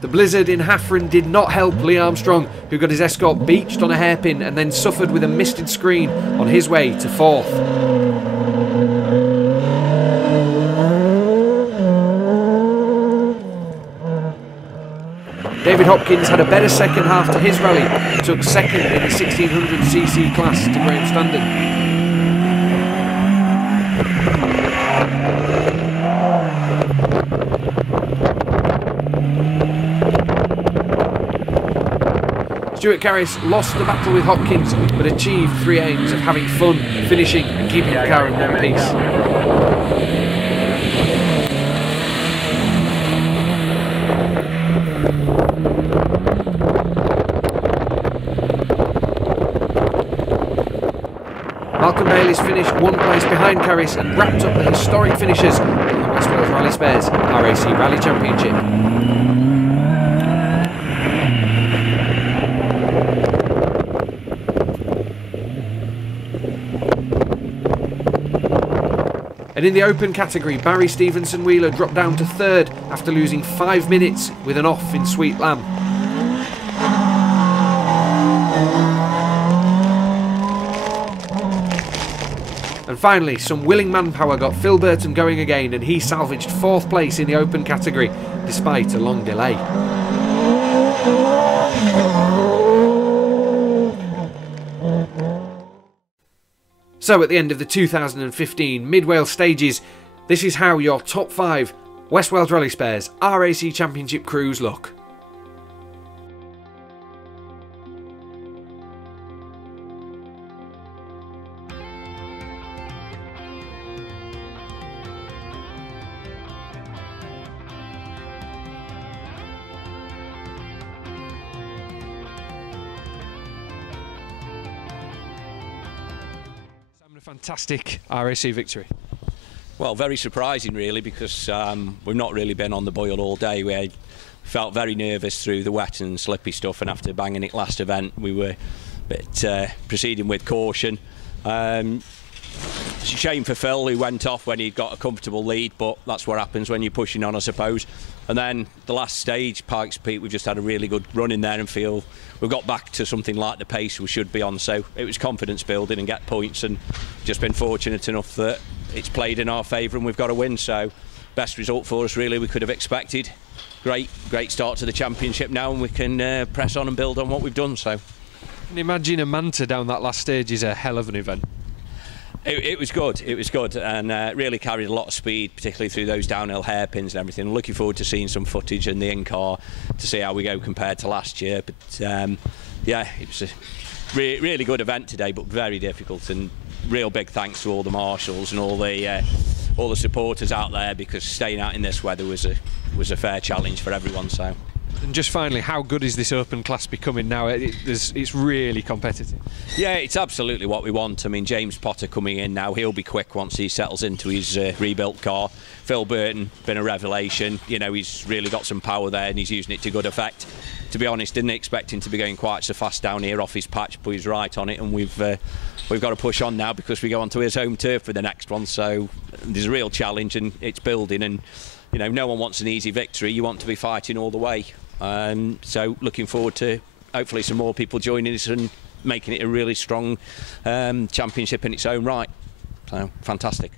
The blizzard in Hafren did not help Lee Armstrong, who got his Escort beached on a hairpin and then suffered with a misted screen on his way to 4th. David Hopkins had a better second half to his rally and took 2nd in the 1600cc class to Graham Standen. Stuart Carris lost the battle with Hopkins, but achieved 3 aims of having fun, finishing and keeping the car in one piece. Malcolm Bayliss finished 1 place behind Carris and wrapped up the historic finishes in the West Wales Rally Spares R.A.C. Rally Championship. And in the open category, Barry Stevenson Wheeler dropped down to 3rd after losing 5 minutes with an off in Sweet Lamb. And finally, some willing manpower got Phil Burton going again, and he salvaged 4th place in the open category despite a long delay. So at the end of the 2015 Mid Wales stages, this is how your top 5 West Wales Rally Spares R.A.C. Championship crews look. Fantastic R.A.C. victory. Well, very surprising really, because we've not really been on the boil all day. We felt very nervous through the wet and slippy stuff, and after banging it last event we were a bit proceeding with caution. It's a shame for Phil, who went off when he'd got a comfortable lead, but that's what happens when you're pushing on, I suppose. And then the last stage, Pikes Peak, we've just had a really good run in there and feel we've got back to something like the pace we should be on. So it was confidence building and get points, and just been fortunate enough that it's played in our favour and we've got a win. So best result for us really we could have expected. Great start to the championship now, and we can press on and build on what we've done. So can you imagine a Manta down that last stage is a hell of an event. It was good, and really carried a lot of speed, particularly through those downhill hairpins and everything. Looking forward to seeing some footage in the in-car to see how we go compared to last year. But yeah, it was a really good event today, but very difficult. And real big thanks to all the marshals and all the supporters out there, because staying out in this weather was a fair challenge for everyone. So And just finally, how good is this open class becoming now? It's really competitive. Yeah, it's absolutely what we want. I mean, James Potter coming in now, he'll be quick once he settles into his rebuilt car. Phil Burton, been a revelation. You know, he's really got some power there and he's using it to good effect. To be honest, didn't expect him to be going quite so fast down here off his patch, but he's right on it, and we've got to push on now because we go onto his home turf for the next one. So there's a real challenge and it's building, and you know, no one wants an easy victory. You want to be fighting all the way. So looking forward to hopefully some more people joining us and making it a really strong championship in its own right. So fantastic.